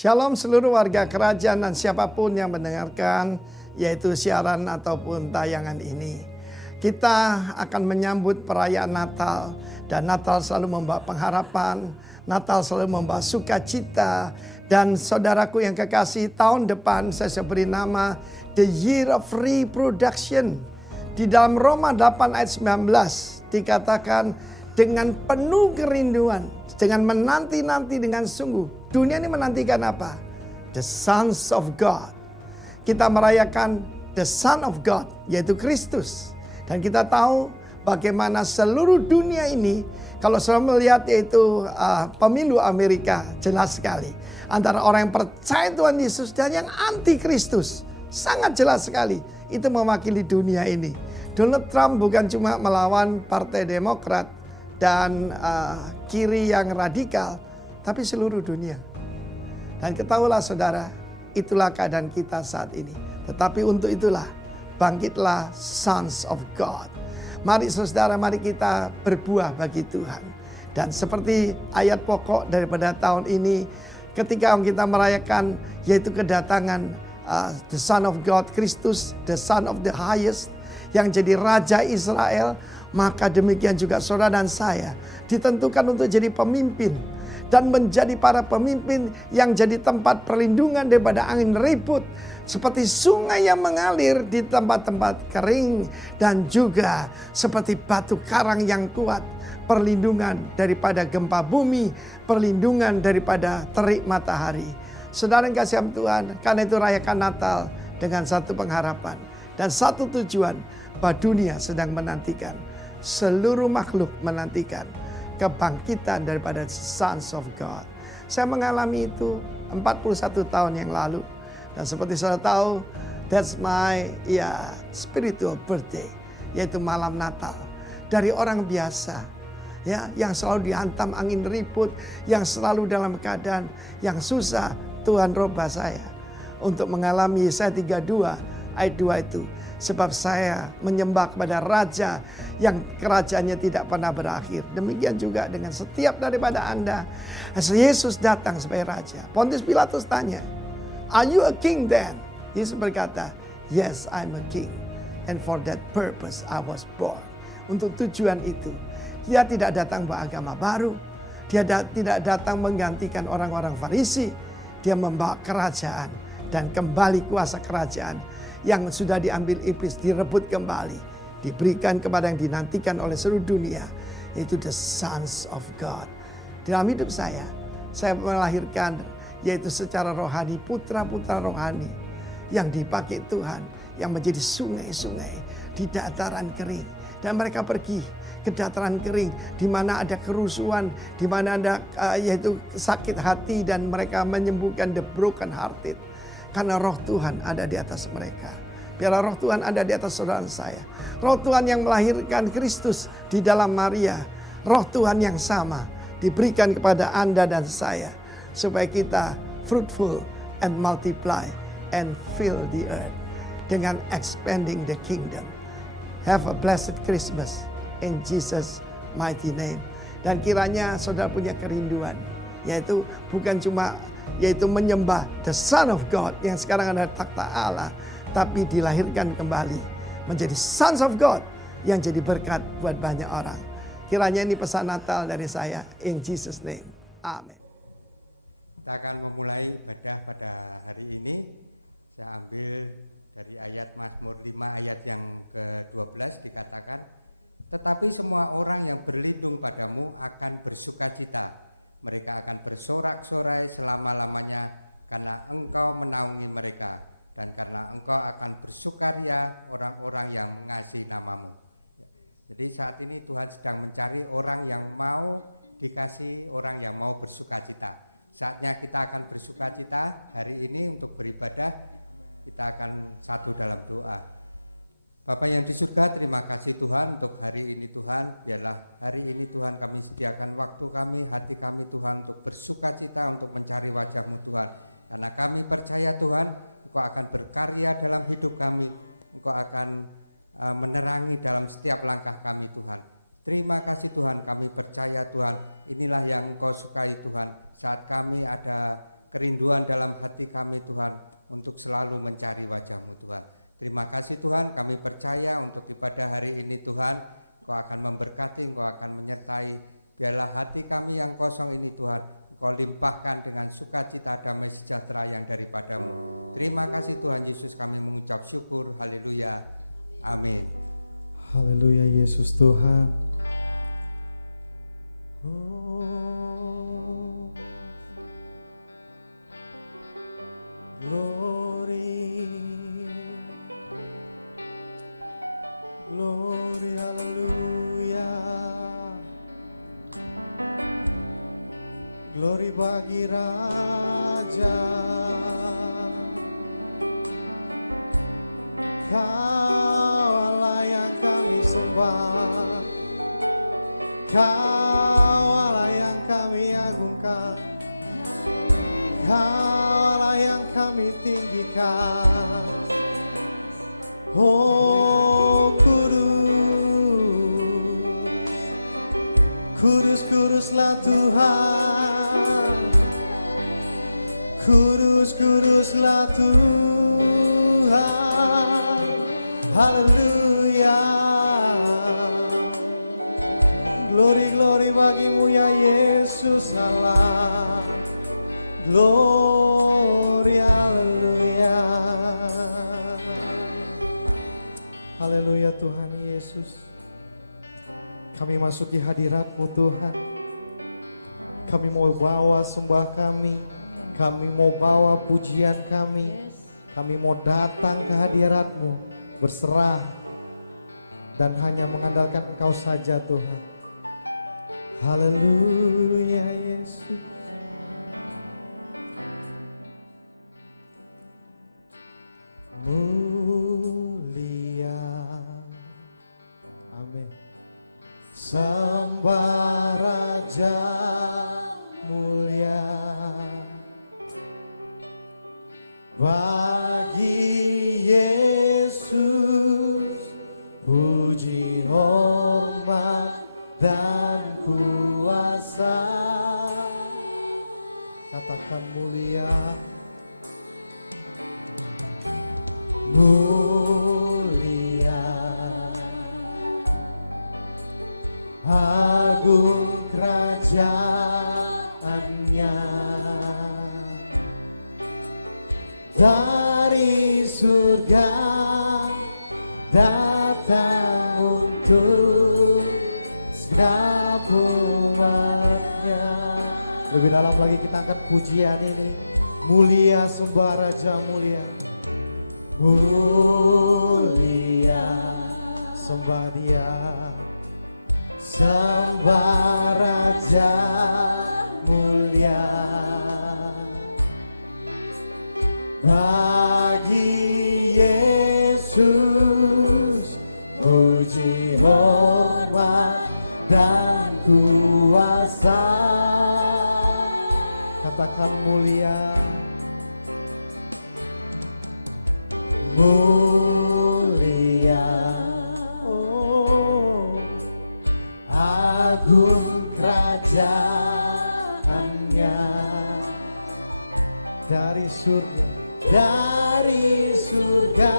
Shalom seluruh warga kerajaan dan siapapun yang mendengarkan yaitu siaran ataupun tayangan ini. Kita akan menyambut perayaan Natal dan Natal selalu membawa pengharapan, Natal selalu membawa sukacita. Dan saudaraku yang kekasih, tahun depan saya beri nama The Year of Reproduction. Di dalam Roma 8 ayat 19 dikatakan dengan penuh kerinduan, dengan menanti-nanti dengan sungguh. Dunia ini menantikan apa? The Sons of God. Kita merayakan The Son of God, yaitu Kristus. Dan kita tahu bagaimana seluruh dunia ini, kalau selalu melihat yaitu pemilu Amerika, jelas sekali. Antara orang yang percaya Tuhan Yesus dan yang anti Kristus. Sangat jelas sekali. Itu mewakili dunia ini. Donald Trump bukan cuma melawan Partai Demokrat dan kiri yang radikal, tapi seluruh dunia. Dan ketahuilah saudara, itulah keadaan kita saat ini. Tetapi untuk itulah, bangkitlah Sons of God. Mari saudara, mari kita berbuah bagi Tuhan. Dan seperti ayat pokok daripada tahun ini, ketika kita merayakan yaitu kedatangan the Son of God, Kristus, the Son of the Highest, yang jadi Raja Israel, maka demikian juga saudara dan saya ditentukan untuk jadi pemimpin dan menjadi para pemimpin yang jadi tempat perlindungan daripada angin ribut, seperti sungai yang mengalir di tempat-tempat kering, dan juga seperti batu karang yang kuat, perlindungan daripada gempa bumi, perlindungan daripada terik matahari. Saudara yang kasih Tuhan, karena itu rayakan Natal dengan satu pengharapan dan satu tujuan, bahwa dunia sedang menantikan, seluruh makhluk menantikan kebangkitan daripada Sons of God. Saya mengalami itu 41 tahun yang lalu. Dan seperti saudara tahu, that's my spiritual birthday, yaitu malam Natal. Dari orang biasa, ya, yang selalu dihantam angin ribut, yang selalu dalam keadaan yang susah, Tuhan robah saya untuk mengalami Yesaya 32 ayat 2 itu. Sebab saya menyembah kepada Raja yang kerajaannya tidak pernah berakhir. Demikian juga dengan setiap daripada Anda. Yesus datang sebagai Raja. Pontius Pilatus tanya, "Are you a king then?" Yesus berkata, "Yes, I'm a king. And for that purpose I was born." Untuk tujuan itu, dia tidak datang bawa agama baru. Dia tidak datang menggantikan orang-orang Farisi. Dia membawa kerajaan dan kembali kuasa kerajaan yang sudah diambil iblis, direbut kembali, diberikan kepada yang dinantikan oleh seluruh dunia, yaitu the Sons of God. Dalam hidup saya melahirkan yaitu secara rohani putra-putra rohani yang dipakai Tuhan, yang menjadi sungai-sungai di dataran kering. Dan mereka pergi ke dataran kering di mana ada kerusuhan, di mana ada yaitu sakit hati, dan mereka menyembuhkan the broken hearted. Karena roh Tuhan ada di atas mereka. Biarlah roh Tuhan ada di atas saudara saya. Roh Tuhan yang melahirkan Kristus di dalam Maria. Roh Tuhan yang sama diberikan kepada Anda dan saya. Supaya kita fruitful and multiply and fill the earth. Dengan expanding the kingdom. Have a blessed Christmas in Jesus' mighty name. Dan kiranya saudara punya kerinduan. Yaitu bukan cuma menyembah the Son of God yang sekarang ada takhta Allah, tapi dilahirkan kembali menjadi Sons of God yang jadi berkat buat banyak orang. Kiranya ini pesan Natal dari saya, in Jesus name, amin. Kita akan memulai ibadah pada hari ini. Saya ambil dari ayat Mazmur 5 ayat yang ke-12 dikatakan, "Tetapi semua orang yang berlindung padamu akan bersukacita. Mereka akan bersorak-sorai selama-lamanya karena Engkau menaungi mereka, dan karena Engkau akan bersukaria orang-orang yang mengasihi namamu." Jadi saat ini Tuhan sedang mencari orang yang mau dikasih, orang yang mau bersukacita. Saatnya kita akan bersukacita hari ini untuk beribadah. Kita akan satu dalam doa. Bapa yang di surga, terima kasih Tuhan untuk hari ini Tuhan. Biarlah hari ini Tuhan kami sediakan waktu kami, hati kami Tuhan untuk bersukacita, untuk mencari wajah-Mu Tuhan. Karena kami percaya Tuhan, Engkau akan berkarya dalam hidup kami. Engkau akan menerangi dalam setiap langkah kami Tuhan. Terima kasih Tuhan, kami percaya Tuhan, inilah yang Engkau sukai Tuhan. Saat kami ada kerinduan dalam hati kami Tuhan untuk selalu mencari wajah-Mu Tuhan. Terima kasih Tuhan, kami percaya untuk ibadah hari ini Tuhan, Engkau akan memberkati, Engkau akan menyertai. Biarlah hati kami yang kosong ini Tuhan, Engkau limpahkan dengan sukacita, damai sejahtera yang daripada-Mu. Terima kasih Tuhan Yesus, kami mengucap syukur. Haleluya. Amin. Haleluya Yesus Tuhan. Oh, glory, glory, haleluya. Glory bagi Raja. Kau Allah yang kami sembah, Kau Allah yang kami agungkan, Kau Allah yang kami tinggikan. Oh kudus, kudus, kuduslah Tuhan, kudus, kuduslah Tuhan. Haleluya. Glory, glory bagimu ya Yesus Allah. Glory, haleluya. Haleluya Tuhan Yesus. Kami masuki hadirat-Mu Tuhan. Kami mau bawa sembah kami. Kami mau bawa pujian kami. Kami mau datang ke hadirat-Mu, berserah dan hanya mengandalkan Engkau saja Tuhan. Haleluya Yesus. Mulia. Amin. Sembah Raja mulia bagi Yesus, puji hormat dan kuasa. Katakan mulia, mulia, agung kerajaannya. Dari surga datang untuk segenap umatnya. Lebih dalam lagi kita angkat pujian ini. Mulia sembah Raja mulia. Mulia sembah Dia. Sembah Raja mulia. Bagi Yesus puji hormat dan kuasa. Katakan mulia, mulia, oh agung kerajaannya. Dari surga, dari surga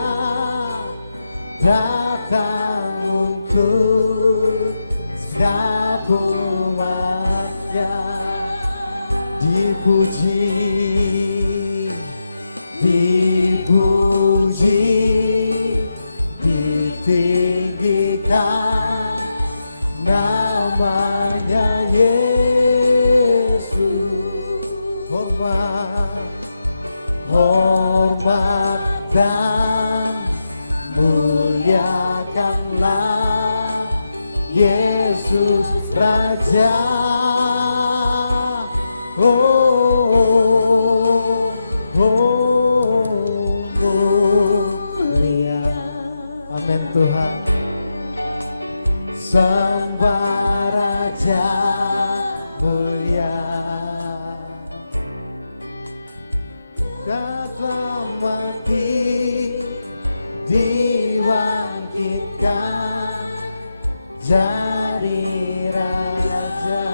datang untuk segenap umatnya. Dipuji, dipuji, ditinggikan namanya Yesus. Hormat, hormat dan muliakanlah Yesus Raja. Oh, oh, mulia. Amin Tuhan. Sembah Raja mulia. Telah mati dibangkitkan jadi Raja.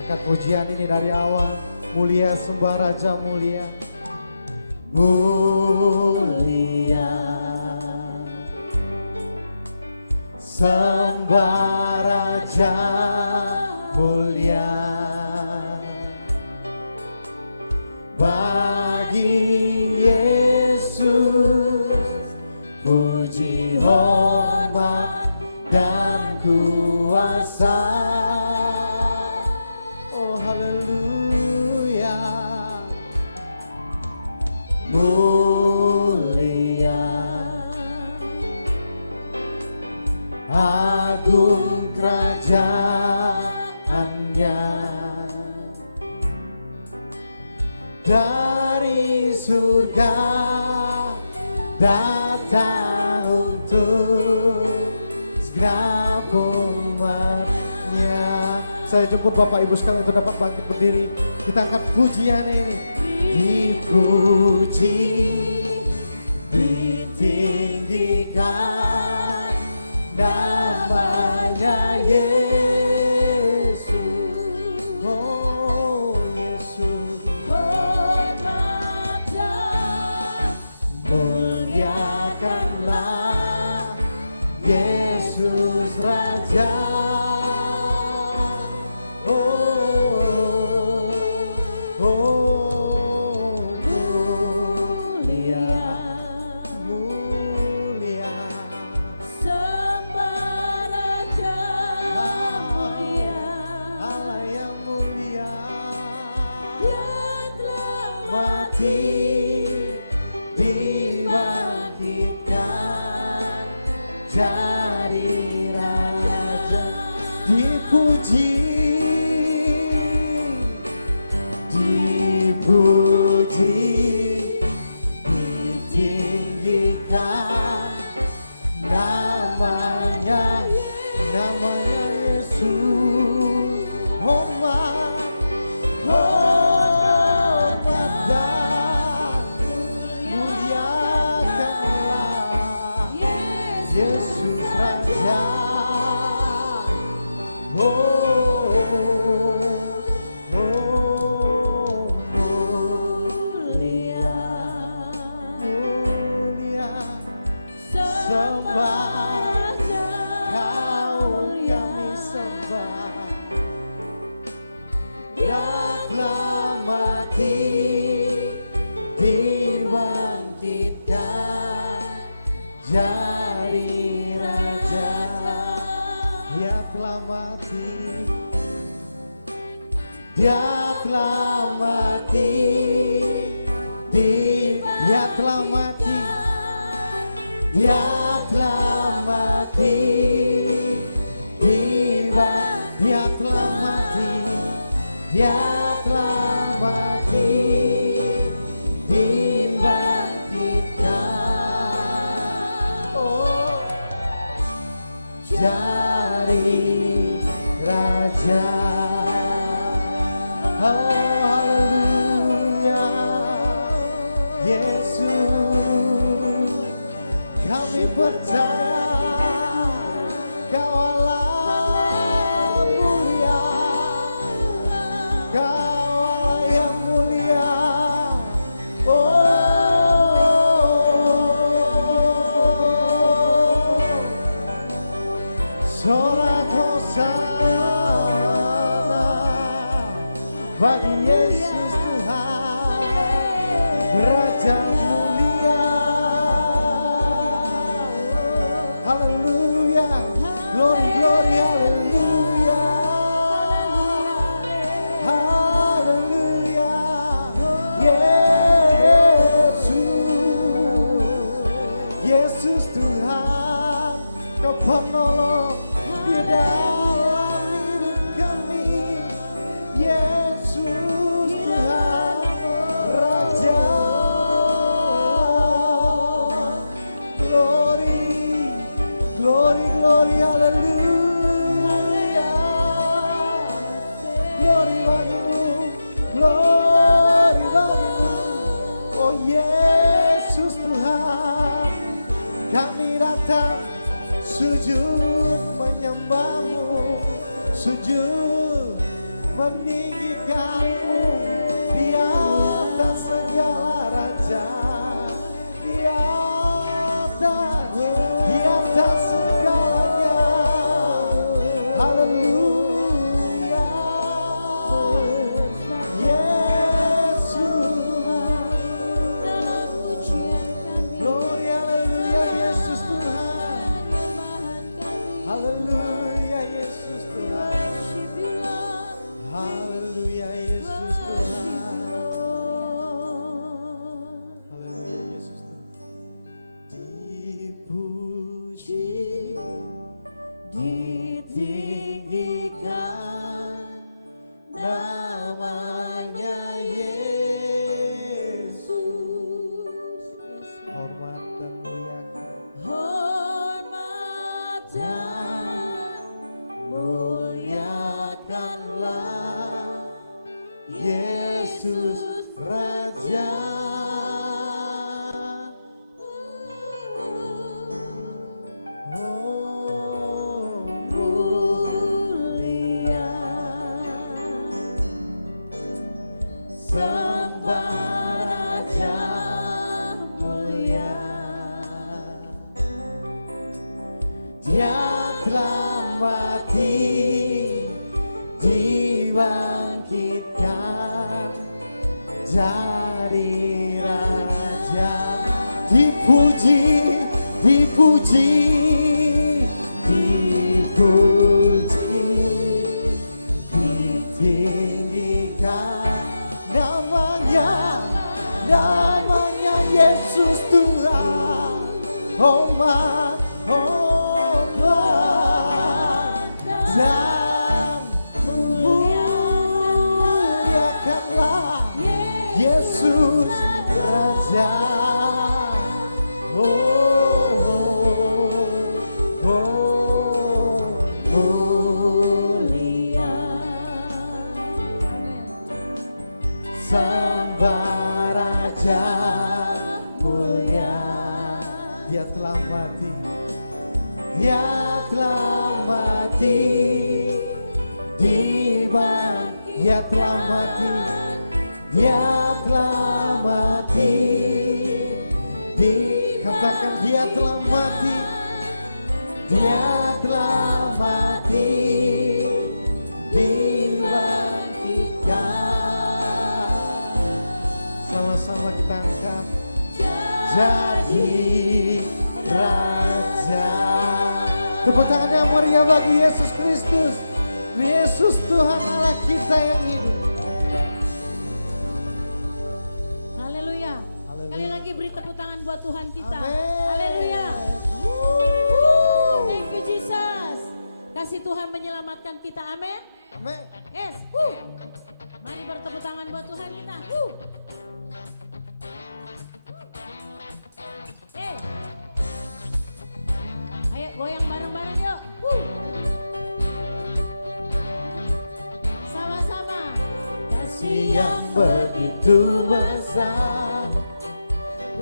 Angkat pujian ini dari awal. Mulia sembah Raja mulia. Mulia sembah Raja mulia. Bagi Yesus puji hormat dan kuasa. Oh haleluya. Mulia agung kerajaannya, dari surga datang untuk segala umatnya. Saya jemput Bapak Ibu sekalian untuk dapat bangkit berdiri. Kita angkat pujian ini. Dipuji, ditinggikan namanya Yesus. Oh Yesus, muliakanlah Yesus Raja. Dibangkitkan jadi raja, dipuji, dipuji, ditinggikan namanya, namanya Yesus. Hormat, hormat dan muliakanlah Yesus Raja. Oh, oh, mulia, mulia, sembah Kau kami sembah. Dia telah mati, dibangkitkan jadi raja. Dia telah mati, dia telah mati, dia telah mati, dia telah mati, dia telah mati, dia telah mati, dibangkitkan. Oh, jadi raja. Oh haleluya. Yesus, kami percaya Kau Allah mulia, Kau Allah yang mulia. Oh, sorak hosana bagi Yesus Tuhan Raja mulia. Haleluya, glory, glory, haleluya, haleluya. Yesus, Yesus Tuhan, Kau penolong di dalam hidup kami. Yesus Tuhan Raja. Glory, glory, glory, haleluya. Glory bagimu, glory bagimu. Oh Yesus Tuhan, kami datang sujud menyembah-Mu, sujud meninggikan-Mu. di atas segala raja, di atas segalanya. Haleluya, Yesus. Glory, haleluya, Yesus Tuhan. Haleluya, Yesus Tuhan. Haleluya, Yesus Tuhan. Haleluya, Yesus Tuhan. Dipuji, ditinggikan namanya Yesus. Hormat dan muliakan. Hormat dan Muliakanlah Yesus Raja. Oh, mulia sembah Raja mulia. Dia telah mati, dibangkitkan jadi Raja. Dipuji, dipuji, dipuji, ditinggikan namanya Yesus Tuhan. Hormat, hormat dan muliakanlah Yesus Raja. Mulia sembah Raja mulia. Dia telah mati, Dia telah mati, Dia telah mati, Dia telah mati. Dikatakan Dia telah mati, Dia telah mati, dibangkitkan. Sama-sama kita angkat. Jadi Raja. Tepuk tangan yang meriah bagi Yesus Kristus. Yesus Tuhan Allah kita yang hidup. Haleluya. Haleluya. Sekali lagi beri tepuk tangan buat Tuhan kita. Amin. Haleluya. Thank you Jesus. Kasih Tuhan menyelamatkan kita. Amin. Amin. Yes. Mari bertepuk tangan buat Tuhan kita. Ayo goyang bareng-bareng yuk. Sama-sama. Kasih yang begitu besar,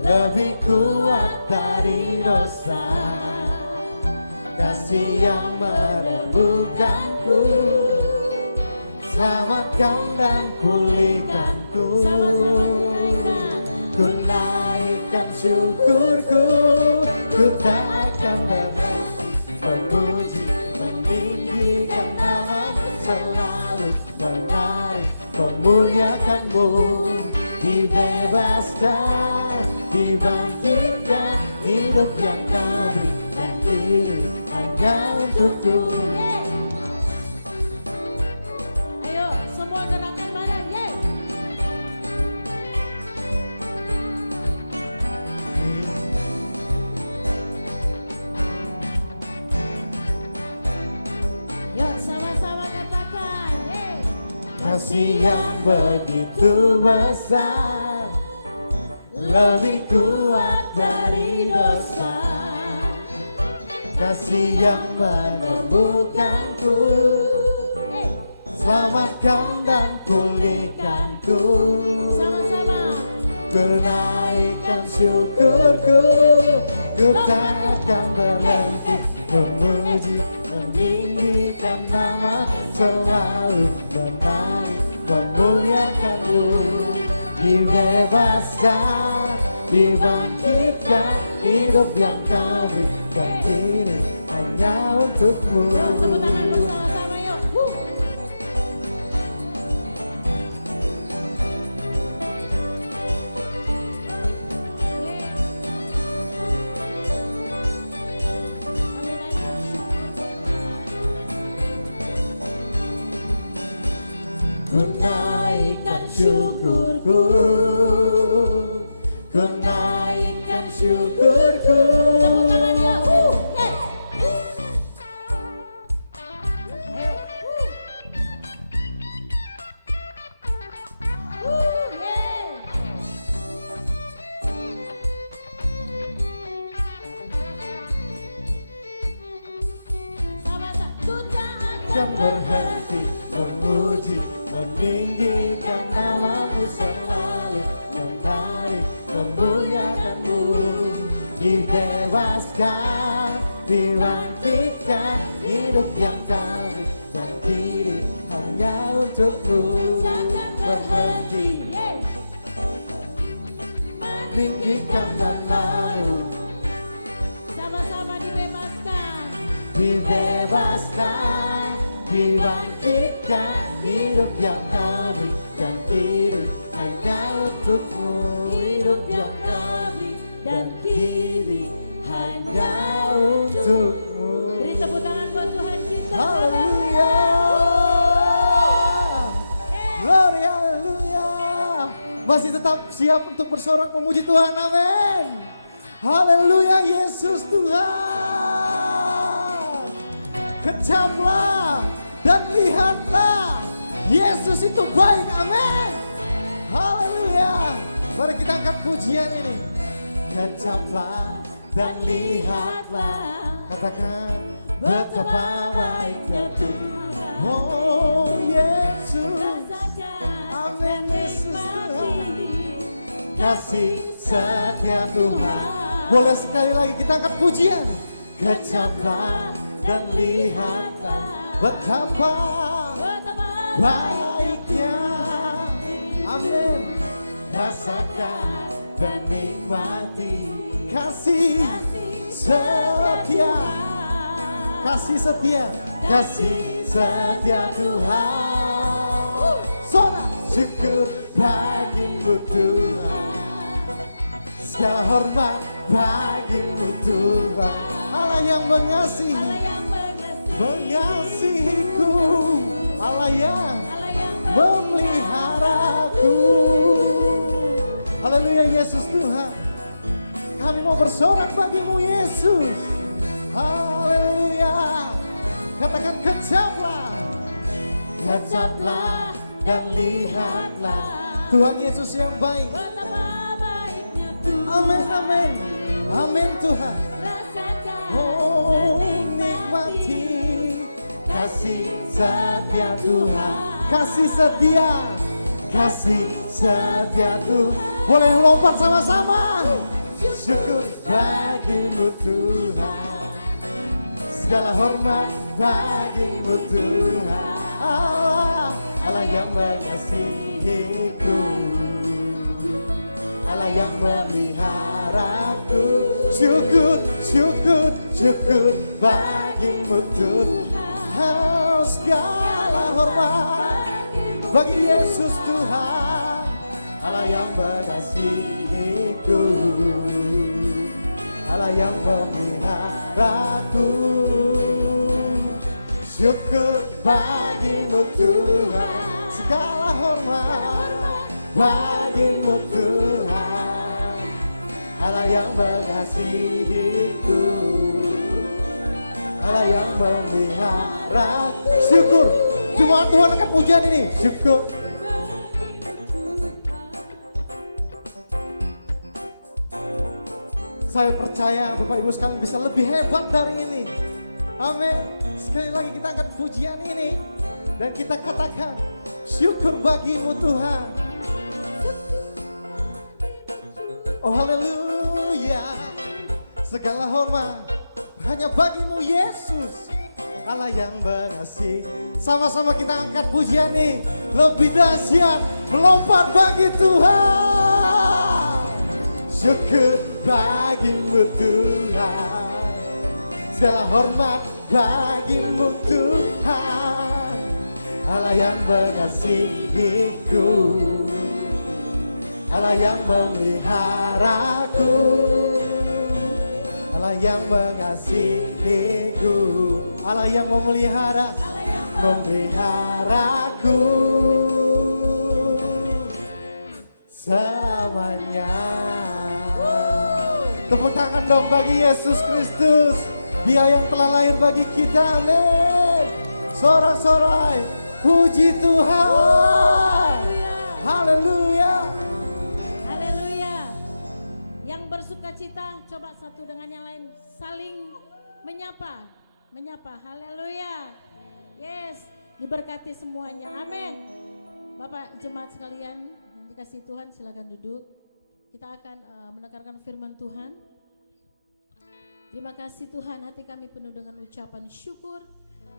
lebih kuat dari dosa. Kasih yang merembukanku, selamatkan dan pulihkanku. Ku naikkan syukurku, ku tak akan berhenti memuji, meninggikan nama-Mu, selalu menari memuliakan-Mu. Dibebaskan, dibangkitkan, hidup yang Kau beri dan diri hanya untukku. Ayo semua gerakan bareng. Yeay. Yuk sama-sama katakan. Yeay. Kasih yang begitu besar, lebih kuat dari dosa. Kasih yang menemukanku, selamatkan dan pulihkanku. Sama-sama. Ku naikkan syukurku, ku tak akan berhenti memuji, meninggikan nama, selalu menari memuliakan. memuliakanmu, dibebaskan, dibangkitkan, hidup yang kau berikan ini hanya untukmu. Yuk, tepuk tangan bersama-sama yuk. Ku naikkan syukurku, ku naikkan syukurku. Tepuk tangan yuk. Hey. Ayo. Yeah. Sama-sama. Ku tak Kan berhenti memuji, meninggikan namamu selalu, menari memuliakanmu, dibebaskan, dibangkitkan, hidup yang kau berikan diri hanya untukmu. takkan berhenti. Yeah. Meninggikan namamu, Sama-sama dibebaskan. dibebaskan, dibangkitkan, hidup yang kau berikan diri hanya untukmu, hidup yang kau dan kiri hanya untukmu. Beri tepuk tangan buat Tuhan kita. Haleluya, glory, haleluya. Masih tetap siap untuk bersorak memuji Tuhan, amin. Haleluya, Yesus Tuhan. Kecaplah dan lihatlah, Yesus itu baik, amin. Haleluya. Mari kita angkat pujian ini. Kecaplah dan lihatlah, katakan betapa baiknya Tuhan. Oh Yesus, amin. Yesus Tuhan, kasih setia Tuhan. Boleh sekali lagi kita angkat pujian. Kecaplah dan lihatlah betapa baiknya, amin. Rasakan dan nikmati kasih setia, kasih setia, kasih setia Tuhan. Sorak syukur bagimu Tuhan, segala hormat bagimu Tuhan. Allah yang mengasihi, mengasihiku, Allah yang memeliharaku. Haleluya, Yesus Tuhan. Kami mau bersorak bagimu Yesus. Haleluya. Katakan kecaplah, kecaplah dan lihatlah Tuhan Yesus yang baik. Amin, amin, amin Tuhan. Oh, nikmati kasih setia Tuhan, kasih setia, kasih setia Tuhan. Boleh lompat sama-sama. Syukur bagimu Tuhan, segala hormat bagimu Tuhan. Allah, Allah yang mengasihiku, Allah yang memeliharaku. Syukur, syukur, syukur bagimu Tuhan. Oh, segala hormat bagi Yesus Tuhan, Allah yang mengasihiku, Allah yang memeliharaku. Syukur bagimu Tuhan, segala hormat bagimu Tuhan, Allah yang mengasihiku, Allah yang memeliharaku. Syukur, cuma Tuhan akan pujian ini. Syukur. Saya percaya Bapak Ibu sekalian bisa lebih hebat dari ini. Amin. Sekali lagi kita angkat pujian ini dan kita katakan syukur bagimu Tuhan. Oh haleluya. Segala hormat hanya bagimu Yesus, Allah yang mengasihi. Sama-sama kita angkat pujian nih. Lebih dahsyat, Melompat bagi Tuhan. Syukur bagimu Tuhan. Segala hormat bagimu Tuhan. Allah yang mengasihiku, Allah yang memeliharaku, Allah yang mengasihiku, Allah yang memeliharaku selamanya. Tepuk tangan dong bagi Yesus Kristus, Dia yang telah lahir bagi kita. Amin. Sorak-sorai puji Tuhan. Haleluya. Haleluya. Yang bersuka cita, coba satu dengan yang lain saling menyapa. Haleluya. Yes, diberkati semuanya. Amin. Bapak jemaat sekalian yang dikasihi Tuhan, silakan duduk. Kita akan mendengarkan firman Tuhan. Terima kasih Tuhan, hati kami penuh dengan ucapan syukur.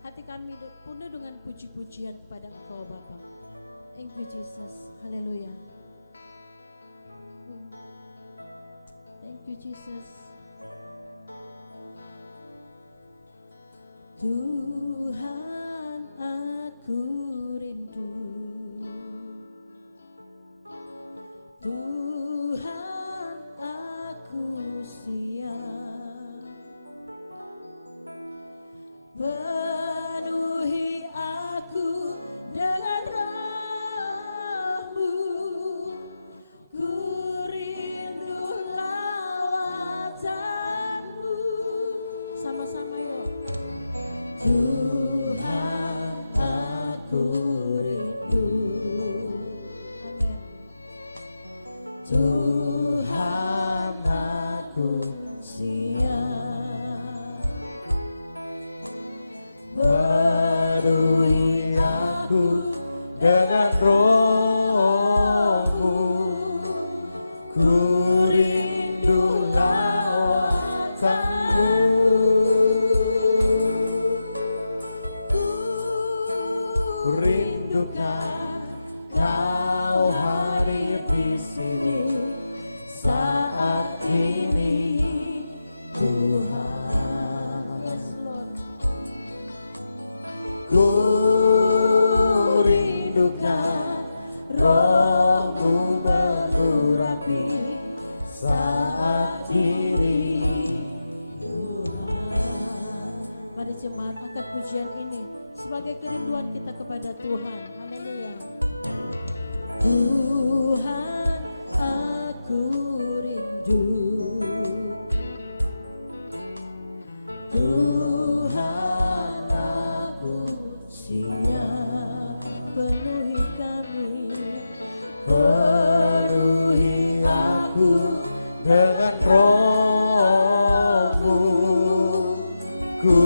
Hati kami penuh dengan puji-pujian kepada Engkau Bapa. Thank you Jesus. Haleluya. Thank you Jesus. Tuhan, aku rindu. Tuhan, aku siap. Penuhi aku dengan Roh-Mu, ku rindu lawatan-Mu. Sama-sama yuk. Tuhan, aku rindu. Amin. Tuhan, aku siap. Penuhi aku dengan Roh-Mu, ku rindu lawatan-Mu. Ku rindukan Kau hadir di sini saat ini, Tuhan. Yes Lord. Ku rindukan Roh-Mu mengurapi saat ini, Tuhan. Mari jemaat angkat pujian ini sebagai kerinduan kita kepada Tuhan. Haleluya. Tuhan, aku rindu. Tuhan, aku siap. Penuhi kami. penuhi aku dengan Roh-Mu, ku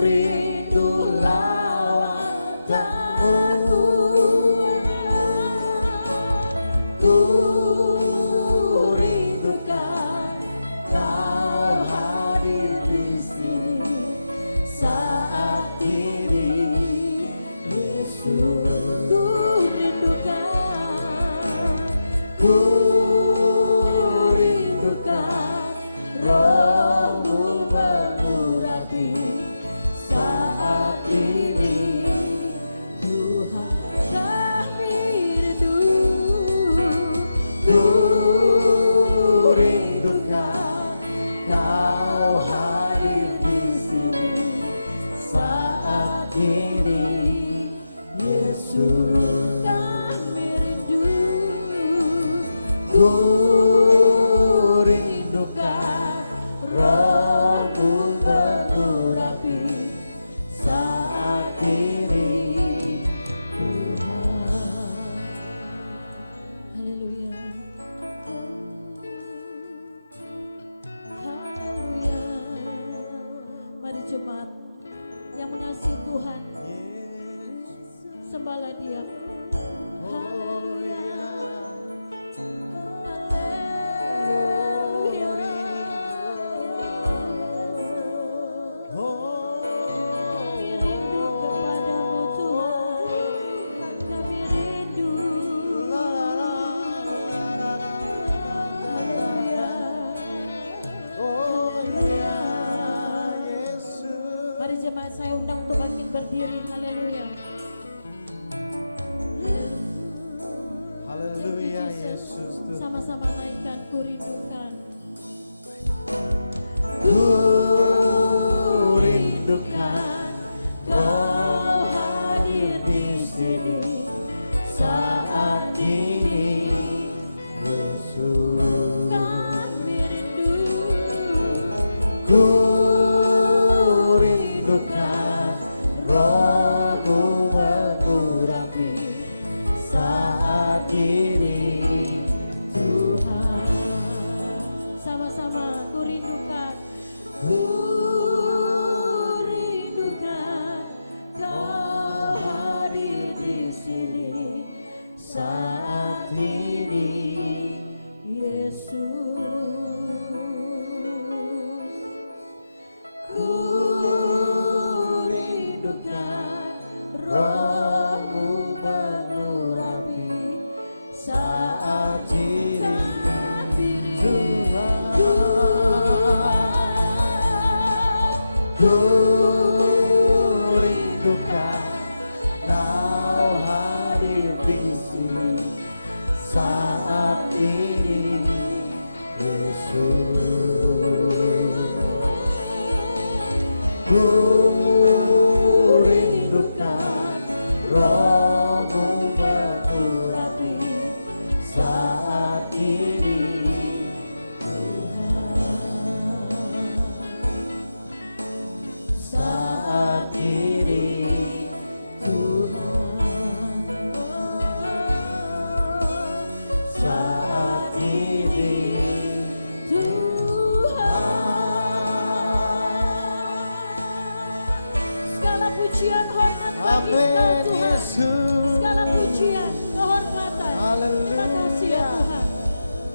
rindu lawatan-Mu, ku rindukan Kau hadir di sini saat ini, Yesus. Ku rindukan Roh-Mu mengurapi saat ini, Tuhan. Kami rindu. Ku rindukan Kau hadir di sini saat ini, Yesus. Ku rindukan Roh-Mu mengurapi saat ini, Tuhan. Haleluya. Haleluya. Mari jemaat yang mengasihi Tuhan, sembahlah Dia. Haleluya. saya undang untuk bangkit berdiri. Haleluya. Haleluya Thank you, Yesus Tuhan. Sama-sama naikkan, ku rindukan. Ku rindukan Kau hadir di sini saat ini, Yesus. Kami rindu. Ku rindukan Roh-Mu mengurapi saat ini, Tuhan. Sama-sama ku rindukan. Ku rindukan Kau hadir di sini saat ini, Yesus. Ku rindukan Roh-Mu mengurapi saat ini, diri Tuhan. Tuhan. Ku rindukan Kau hadir di sini saat ini, Yesus. Ku rindukan Roh-Mu mengurapi saat ini, saat ini, Tuhan. saat ini, Segala pujian hormat bagi Amin, Engkau Tuhan. Yesus. Segala pujian, kehormatan. Haleluya. Terima kasih ya Tuhan.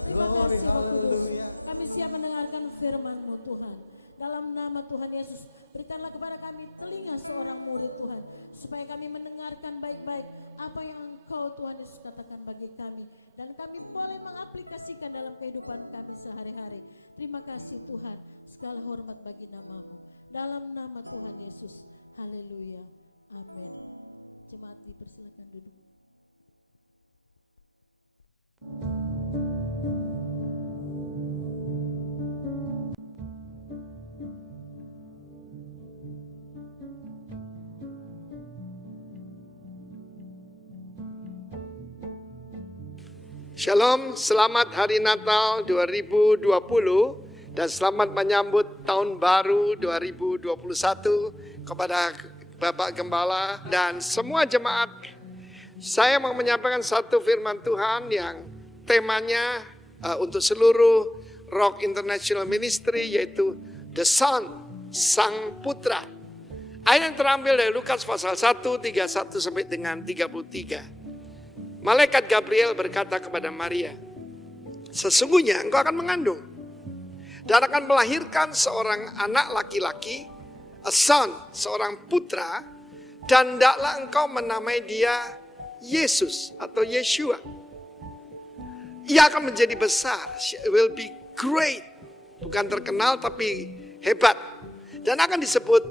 Terima Glory, kasih Roh Kudus. haleluya. Kami siap mendengarkan firman-Mu Tuhan. Dalam nama Tuhan Yesus, berikanlah kepada kami telinga seorang murid Tuhan. Supaya kami mendengarkan baik-baik apa yang Engkau Tuhan Yesus katakan bagi kami. Dan kami boleh mengaplikasikan dalam kehidupan kami sehari-hari. Terima kasih Tuhan, segala hormat bagi nama-Mu. Dalam nama Tuhan Yesus, haleluya, amin. Jemaat dipersilakan duduk. Shalom, selamat Hari Natal 2020 dan selamat menyambut Tahun Baru 2021 kepada Bapak Gembala dan semua jemaat. Saya mau menyampaikan satu firman Tuhan yang temanya untuk seluruh Rock International Ministry, yaitu The Son, Sang Putra. Ayat yang terambil dari Lukas pasal 1, 31 sampai dengan 33. Malaikat Gabriel berkata kepada Maria, sesungguhnya engkau akan mengandung dan akan melahirkan seorang anak laki-laki, a son, seorang putra, dan hendaklah engkau menamai dia Yesus atau Yeshua. Ia akan menjadi besar, she will be great, bukan terkenal tapi hebat, dan akan disebut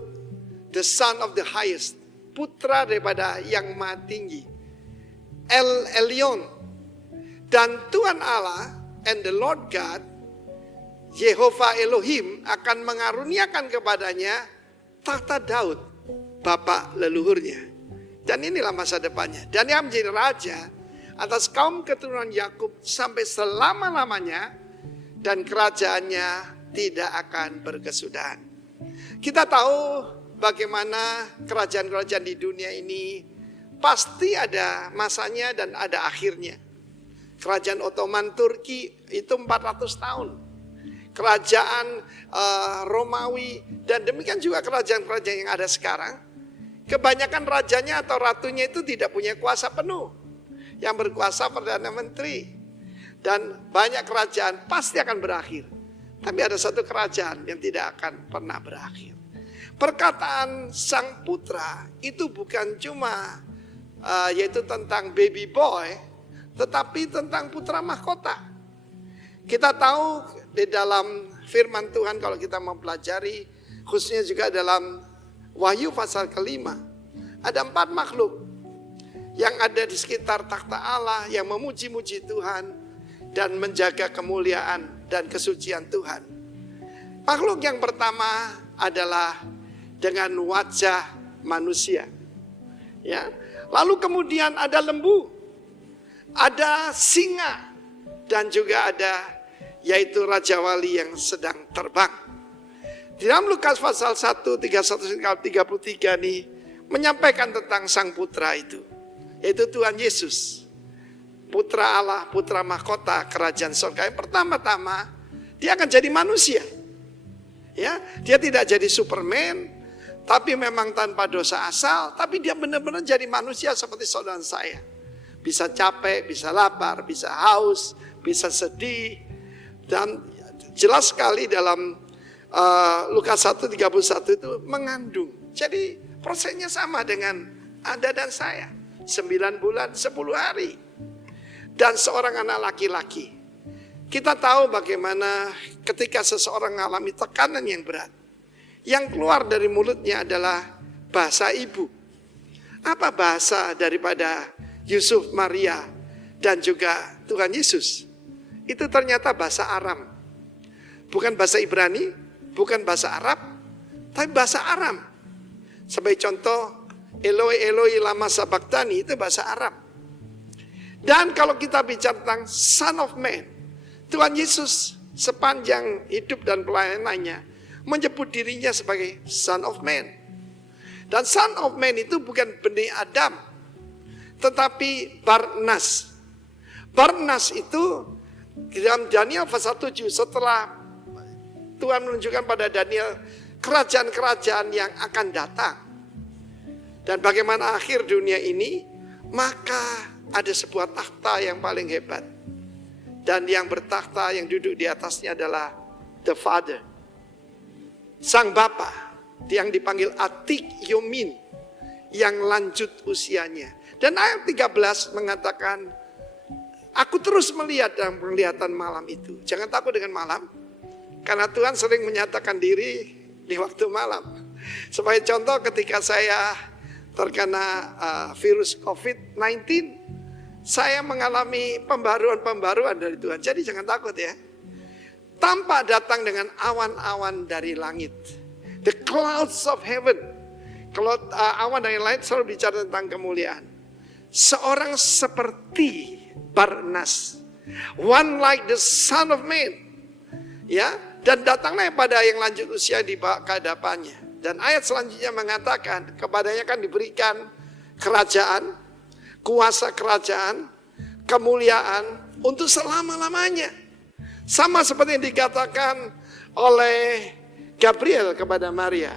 the son of the highest, putra daripada yang maha tinggi. El Elyon, dan Tuhan Allah and the Lord God, Yehova Elohim akan mengaruniakan kepadanya tahta Daud, bapak leluhurnya. Dan inilah masa depannya. Dan ia menjadi raja atas kaum keturunan Yakub sampai selama-lamanya, dan kerajaannya tidak akan berkesudahan. Kita tahu bagaimana kerajaan-kerajaan di dunia ini pasti ada masanya dan ada akhirnya. Kerajaan Ottoman Turki itu 400 tahun. Kerajaan Romawi dan demikian juga kerajaan-kerajaan yang ada sekarang. Kebanyakan rajanya atau ratunya itu tidak punya kuasa penuh. Yang berkuasa Perdana Menteri. Dan banyak kerajaan pasti akan berakhir. Tapi ada satu kerajaan yang tidak akan pernah berakhir. Perkataan Sang Putra itu bukan cuma yaitu tentang baby boy, tetapi tentang putra mahkota. Kita tahu di dalam firman Tuhan kalau kita mempelajari, khususnya juga dalam Wahyu pasal ke-5, ada 4 makhluk yang ada di sekitar takhta Allah yang memuji-muji Tuhan dan menjaga kemuliaan dan kesucian Tuhan. Makhluk yang pertama adalah dengan wajah manusia. Ya. Lalu kemudian ada lembu, ada singa, dan juga ada yaitu Raja Wali yang sedang terbang. Di dalam Lukas pasal 1, 31-33 ini menyampaikan tentang sang putra itu, yaitu Tuhan Yesus. Putra Allah, putra mahkota kerajaan surga. Yang pertama-tama dia akan jadi manusia. Ya, dia tidak jadi Superman, tapi memang tanpa dosa asal, tapi dia benar-benar jadi manusia seperti saudara saya. Bisa capek, bisa lapar, bisa haus, bisa sedih. Dan jelas sekali dalam Lukas 1:31 itu mengandung. Jadi prosesnya sama dengan Anda dan saya. 9 bulan, 10 hari. Dan seorang anak laki-laki. Kita tahu bagaimana ketika seseorang mengalami tekanan yang berat. Yang keluar dari mulutnya adalah bahasa ibu. Apa bahasa daripada Yusuf, Maria, dan juga Tuhan Yesus? Itu ternyata bahasa Aram. Bukan bahasa Ibrani, bukan bahasa Arab, tapi bahasa Aram. Sebagai contoh, Eloi Eloi lama sabachthani itu bahasa Arab. Dan kalau kita bicara tentang Son of Man, Tuhan Yesus sepanjang hidup dan pelayanannya menyebut dirinya sebagai Son of Man. Dan Son of Man itu bukan benih Adam, tetapi Barnas. Barnas itu dalam Daniel pasal 7, setelah Tuhan menunjukkan pada Daniel kerajaan-kerajaan yang akan datang. Dan bagaimana akhir dunia ini, maka ada sebuah takhta yang paling hebat. Dan yang bertakhta, yang duduk di atasnya adalah The Father. Sang Bapa, yang dipanggil Atik Yomin, yang lanjut usianya. Dan ayat 13 mengatakan, aku terus melihat dalam penglihatan malam itu. Jangan takut dengan malam, karena Tuhan sering menyatakan diri di waktu malam. Sebagai contoh, ketika saya terkena virus COVID-19, saya mengalami pembaruan dari Tuhan. Jadi jangan takut ya. Tampak datang dengan awan-awan dari langit. The clouds of heaven. Kalau awan dari langit selalu bicara tentang kemuliaan. Seorang seperti Barnas. One like the Son of Man. Ya, dan datanglah pada yang lanjut usia di hadapannya. Dan ayat selanjutnya mengatakan, kepadanya kan diberikan kerajaan, kuasa kerajaan, kemuliaan untuk selama-lamanya. Sama seperti yang dikatakan oleh Gabriel kepada Maria.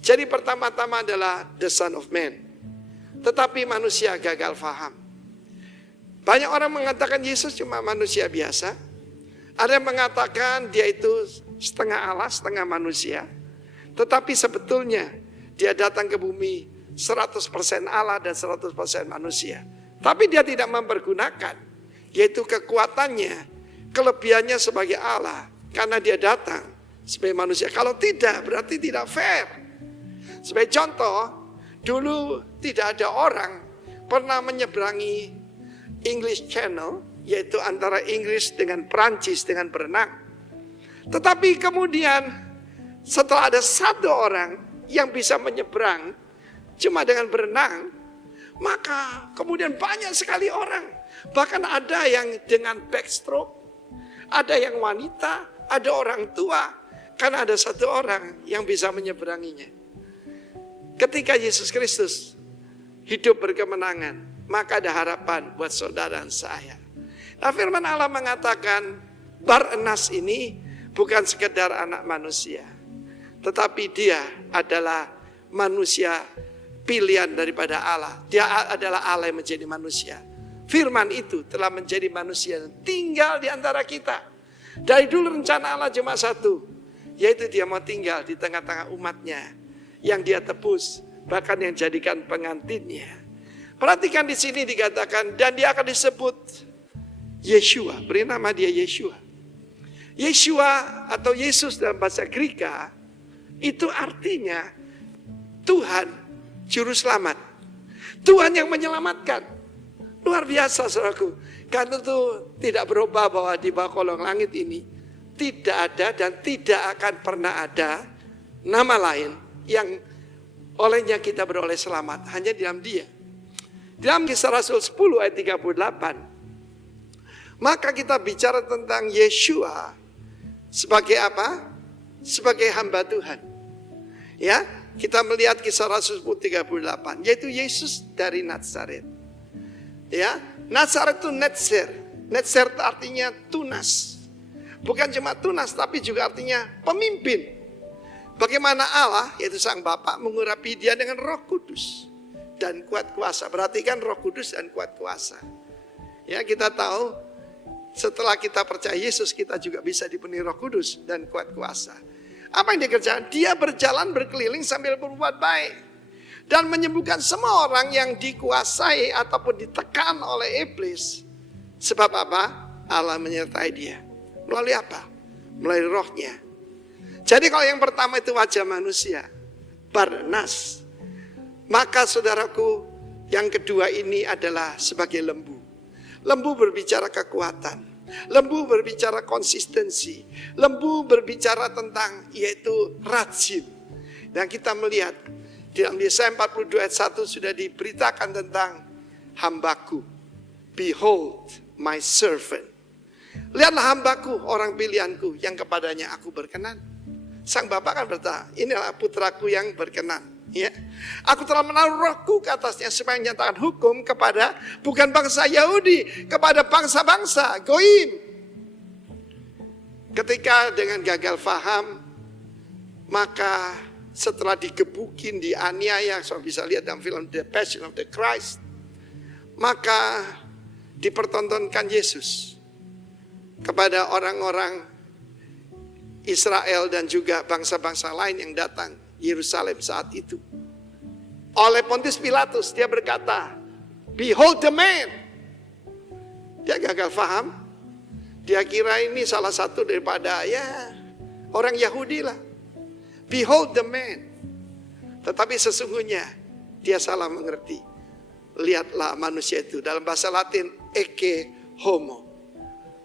Jadi pertama-tama adalah the Son of Man. Tetapi manusia gagal faham. Banyak orang mengatakan Yesus cuma manusia biasa. Ada yang mengatakan dia itu setengah Allah, setengah manusia. Tetapi sebetulnya dia datang ke bumi 100% Allah dan 100% manusia. Tapi dia tidak mempergunakan, yaitu kekuatannya, kelebihannya sebagai Allah. Karena dia datang sebagai manusia. Kalau tidak, berarti tidak fair. Sebagai contoh, dulu tidak ada orang pernah menyeberangi English Channel, yaitu antara Inggris dengan Perancis dengan berenang. Tetapi kemudian setelah ada satu orang yang bisa menyeberang cuma dengan berenang, maka kemudian banyak sekali orang. Bahkan ada yang dengan backstroke, ada yang wanita, ada orang tua, karena ada satu orang yang bisa menyeberanginya. Ketika Yesus Kristus hidup berkemenangan, maka ada harapan buat saudara dan saya. Nah, firman Allah mengatakan Barnas ini bukan sekedar anak manusia, tetapi dia adalah manusia pilihan daripada Allah. Dia adalah Allah yang menjadi manusia. Firman itu telah menjadi manusia dan tinggal di antara kita. Dari dulu rencana Allah cuma satu, yaitu dia mau tinggal di tengah-tengah umatnya yang dia tebus, bahkan yang jadikan pengantinnya. Perhatikan di sini dikatakan, dan dia akan disebut Yeshua, beri nama dia Yeshua. Yeshua atau Yesus dalam bahasa Greka itu artinya Tuhan juru selamat. Tuhan yang menyelamatkan. Luar biasa saudaraku. Karena itu tidak berubah bahwa di bawah kolong langit ini tidak ada dan tidak akan pernah ada nama lain yang olehnya kita beroleh selamat. Hanya di dalam Dia. Dalam Kisah Rasul 10 ayat 38. Maka kita bicara tentang Yeshua sebagai apa? Sebagai hamba Tuhan. Ya, kita melihat Kisah Rasul 10:38, yaitu Yesus dari Nazaret. Ya, Nazaret itu Netzer. Netzer itu artinya tunas. Bukan cuma tunas, tapi juga artinya pemimpin. Bagaimana Allah, yaitu Sang Bapa, mengurapi dia dengan Roh Kudus dan kuat kuasa. Perhatikan Roh Kudus dan kuat kuasa. Ya, kita tahu setelah kita percaya Yesus, kita juga bisa dipenuhi Roh Kudus dan kuat kuasa. Apa yang dikerjakan? Dia berjalan berkeliling sambil berbuat baik dan menyembuhkan semua orang yang dikuasai ataupun ditekan oleh iblis. Sebab apa? Allah menyertai dia. Melalui apa? Melalui Rohnya. Jadi kalau yang pertama itu wajah manusia, Barnas. Maka saudaraku, yang kedua ini adalah sebagai lembu. Lembu berbicara kekuatan. Lembu berbicara konsistensi. Lembu berbicara tentang yaitu rajin. Dan kita melihat di dalam Yesaya 42 ayat 1 sudah diberitakan tentang hambaku. Behold my servant. Lihatlah hambaku, orang pilihanku yang kepadanya aku berkenan. Sang Bapa kan berkata, inilah putraku yang berkenan. Ya, aku telah menaruh rohku ke atasnya supaya menyatakan hukum kepada bukan bangsa Yahudi, kepada bangsa-bangsa Goim. Ketika dengan gagal faham, maka setelah digebukin, dianiaya, so bisa lihat dalam film The Passion of the Christ, maka dipertontonkan Yesus kepada orang-orang Israel dan juga bangsa-bangsa lain yang datang Yerusalem saat itu. Oleh Pontius Pilatus, dia berkata, behold the man. Dia gagal faham. Dia kira ini salah satu daripada orang Yahudi lah. Behold the man. Tetapi sesungguhnya dia salah mengerti. Lihatlah manusia itu. Dalam bahasa Latin, ecce homo.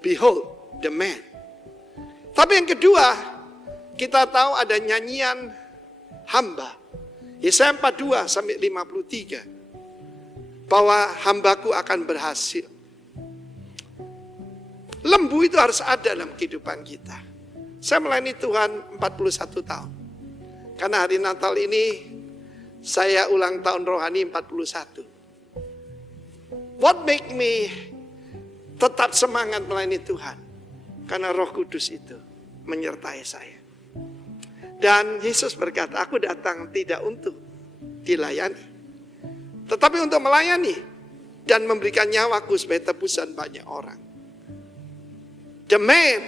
Behold the man. Tapi yang kedua, kita tahu ada nyanyian hamba. Yesaya 42 sampai 53. Bahwa hambaku akan berhasil. Lembu itu harus ada dalam kehidupan kita. Saya melayani Tuhan 41 tahun. Karena hari Natal ini saya ulang tahun rohani 41. What make me tetap semangat melayani Tuhan? Karena Roh Kudus itu menyertai saya. Dan Yesus berkata, aku datang tidak untuk dilayani, tetapi untuk melayani dan memberikan nyawaku sebagai tebusan banyak orang. The man,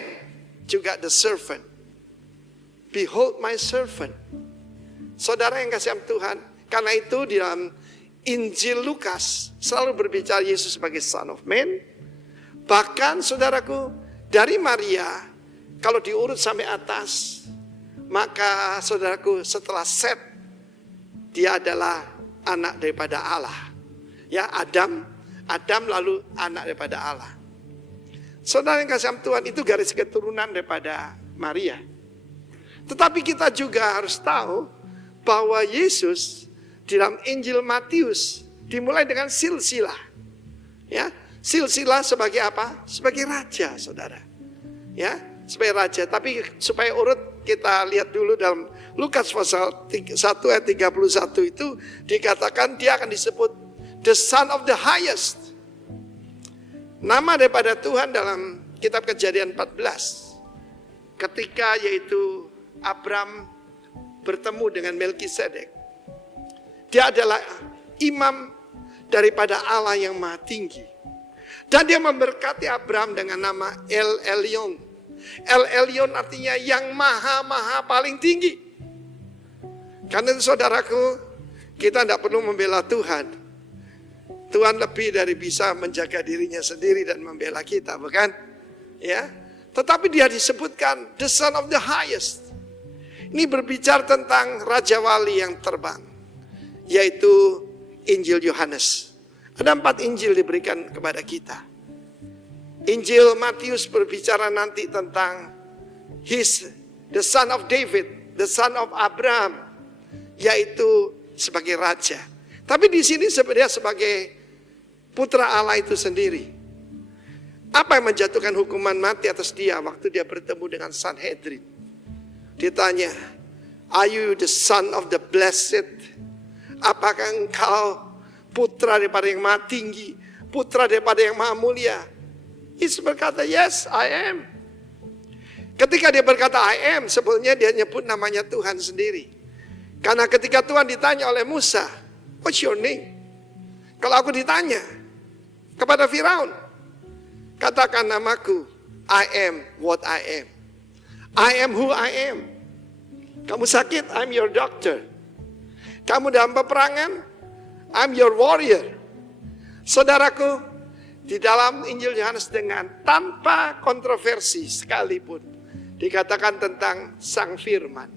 juga the servant. Behold my servant. Saudara yang kasih Tuhan, karena itu di dalam Injil Lukas selalu berbicara Yesus sebagai Son of Man. Bahkan saudaraku, dari Maria, kalau diurut sampai atas, maka saudaraku setelah Set, dia adalah anak daripada Allah. Ya, Adam lalu anak daripada Allah. Saudara yang kasih Tuhan, itu garis keturunan daripada Maria. Tetapi kita juga harus tahu bahwa Yesus di dalam Injil Matius dimulai dengan silsilah. Ya, silsilah sebagai apa? Sebagai raja, saudara. Ya, sebagai raja. Tapi supaya urut, kita lihat dulu dalam Lukas pasal 1 ayat 31 itu dikatakan dia akan disebut the Son of the Highest. Nama daripada Tuhan dalam kitab Kejadian 14. Ketika yaitu Abram bertemu dengan Melkisedek. Dia adalah imam daripada Allah yang maha tinggi. Dan dia memberkati Abram dengan nama El Elyon. El Elyon artinya yang maha paling tinggi. Karena itu saudaraku, kita tidak perlu membela Tuhan. Tuhan lebih dari bisa menjaga dirinya sendiri dan membela kita, bukan? Ya. Tetapi dia disebutkan the Son of the Highest. Ini berbicara tentang Raja Wali yang terbang. yaitu Injil Yohanes. Ada 4 Injil diberikan kepada kita. Injil Matius berbicara nanti tentang the son of David, the son of Abraham, yaitu sebagai raja. Tapi di sini sebenarnya sebagai putra Allah itu sendiri. Apa yang menjatuhkan hukuman mati atas dia waktu dia bertemu dengan Sanhedrin? Ditanya, "Are you the son of the blessed?" Apakah engkau putra daripada yang maha tinggi, putra daripada yang maha mulia? Yesus berkata, "Yes, I am." Ketika dia berkata I am, sebetulnya dia nyebut namanya Tuhan sendiri. Karena ketika Tuhan ditanya oleh Musa, "What's your name?" Kalau aku ditanya kepada Firaun, katakan namaku, I am what I am. I am who I am. Kamu sakit, I'm your doctor. Kamu dalam peperangan, I'm your warrior. Saudaraku, di dalam Injil Yohanes dengan tanpa kontroversi sekalipun dikatakan tentang Sang Firman.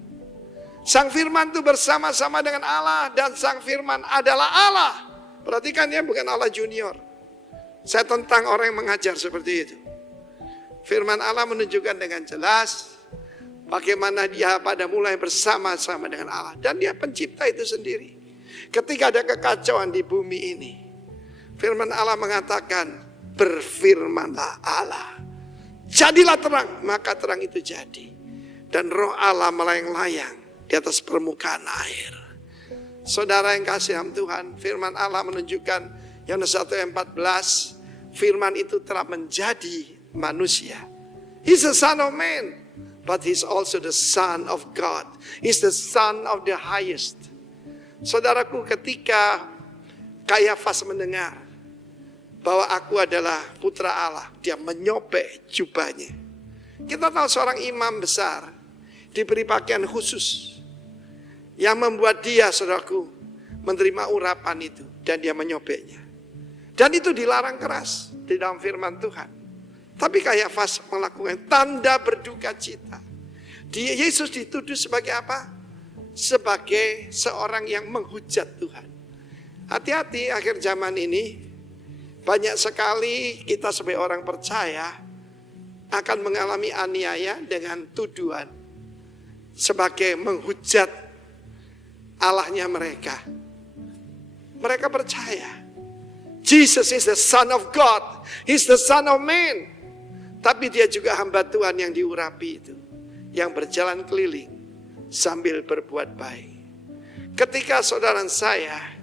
Sang Firman itu bersama-sama dengan Allah dan Sang Firman adalah Allah. Perhatikan ya, bukan Allah junior. Saya tentang orang yang mengajar seperti itu. Firman Allah menunjukkan dengan jelas bagaimana dia pada mulai bersama-sama dengan Allah. Dan dia pencipta itu sendiri. Ketika ada kekacauan di bumi ini, firman Allah mengatakan, berfirmanlah Allah. Jadilah terang, maka terang itu jadi. Dan roh Allah melayang-layang di atas permukaan air. Saudara yang kasih Tuhan, firman Allah menunjukkan Yohanes 1:14, firman itu telah menjadi manusia. He's the son of man, but he's also the son of God. He's the son of the highest. Saudaraku, ketika Kayafas mendengar bahwa aku adalah putra Allah, dia menyobek jubahnya. Kita tahu seorang imam besar diberi pakaian khusus yang membuat dia, saudaraku, menerima urapan itu dan dia menyobeknya. Dan itu dilarang keras di dalam firman Tuhan. Tapi Kayafas melakukan tanda berduka cita. Yesus dituduh sebagai apa? Sebagai seorang yang menghujat Tuhan. Hati-hati akhir zaman ini, banyak sekali kita sebagai orang percaya akan mengalami aniaya dengan tuduhan sebagai menghujat Allahnya mereka. Mereka percaya Jesus is the Son of God, He's the Son of Man. Tapi dia juga hamba Tuhan yang diurapi itu, yang berjalan keliling sambil berbuat baik. Ketika saudara saya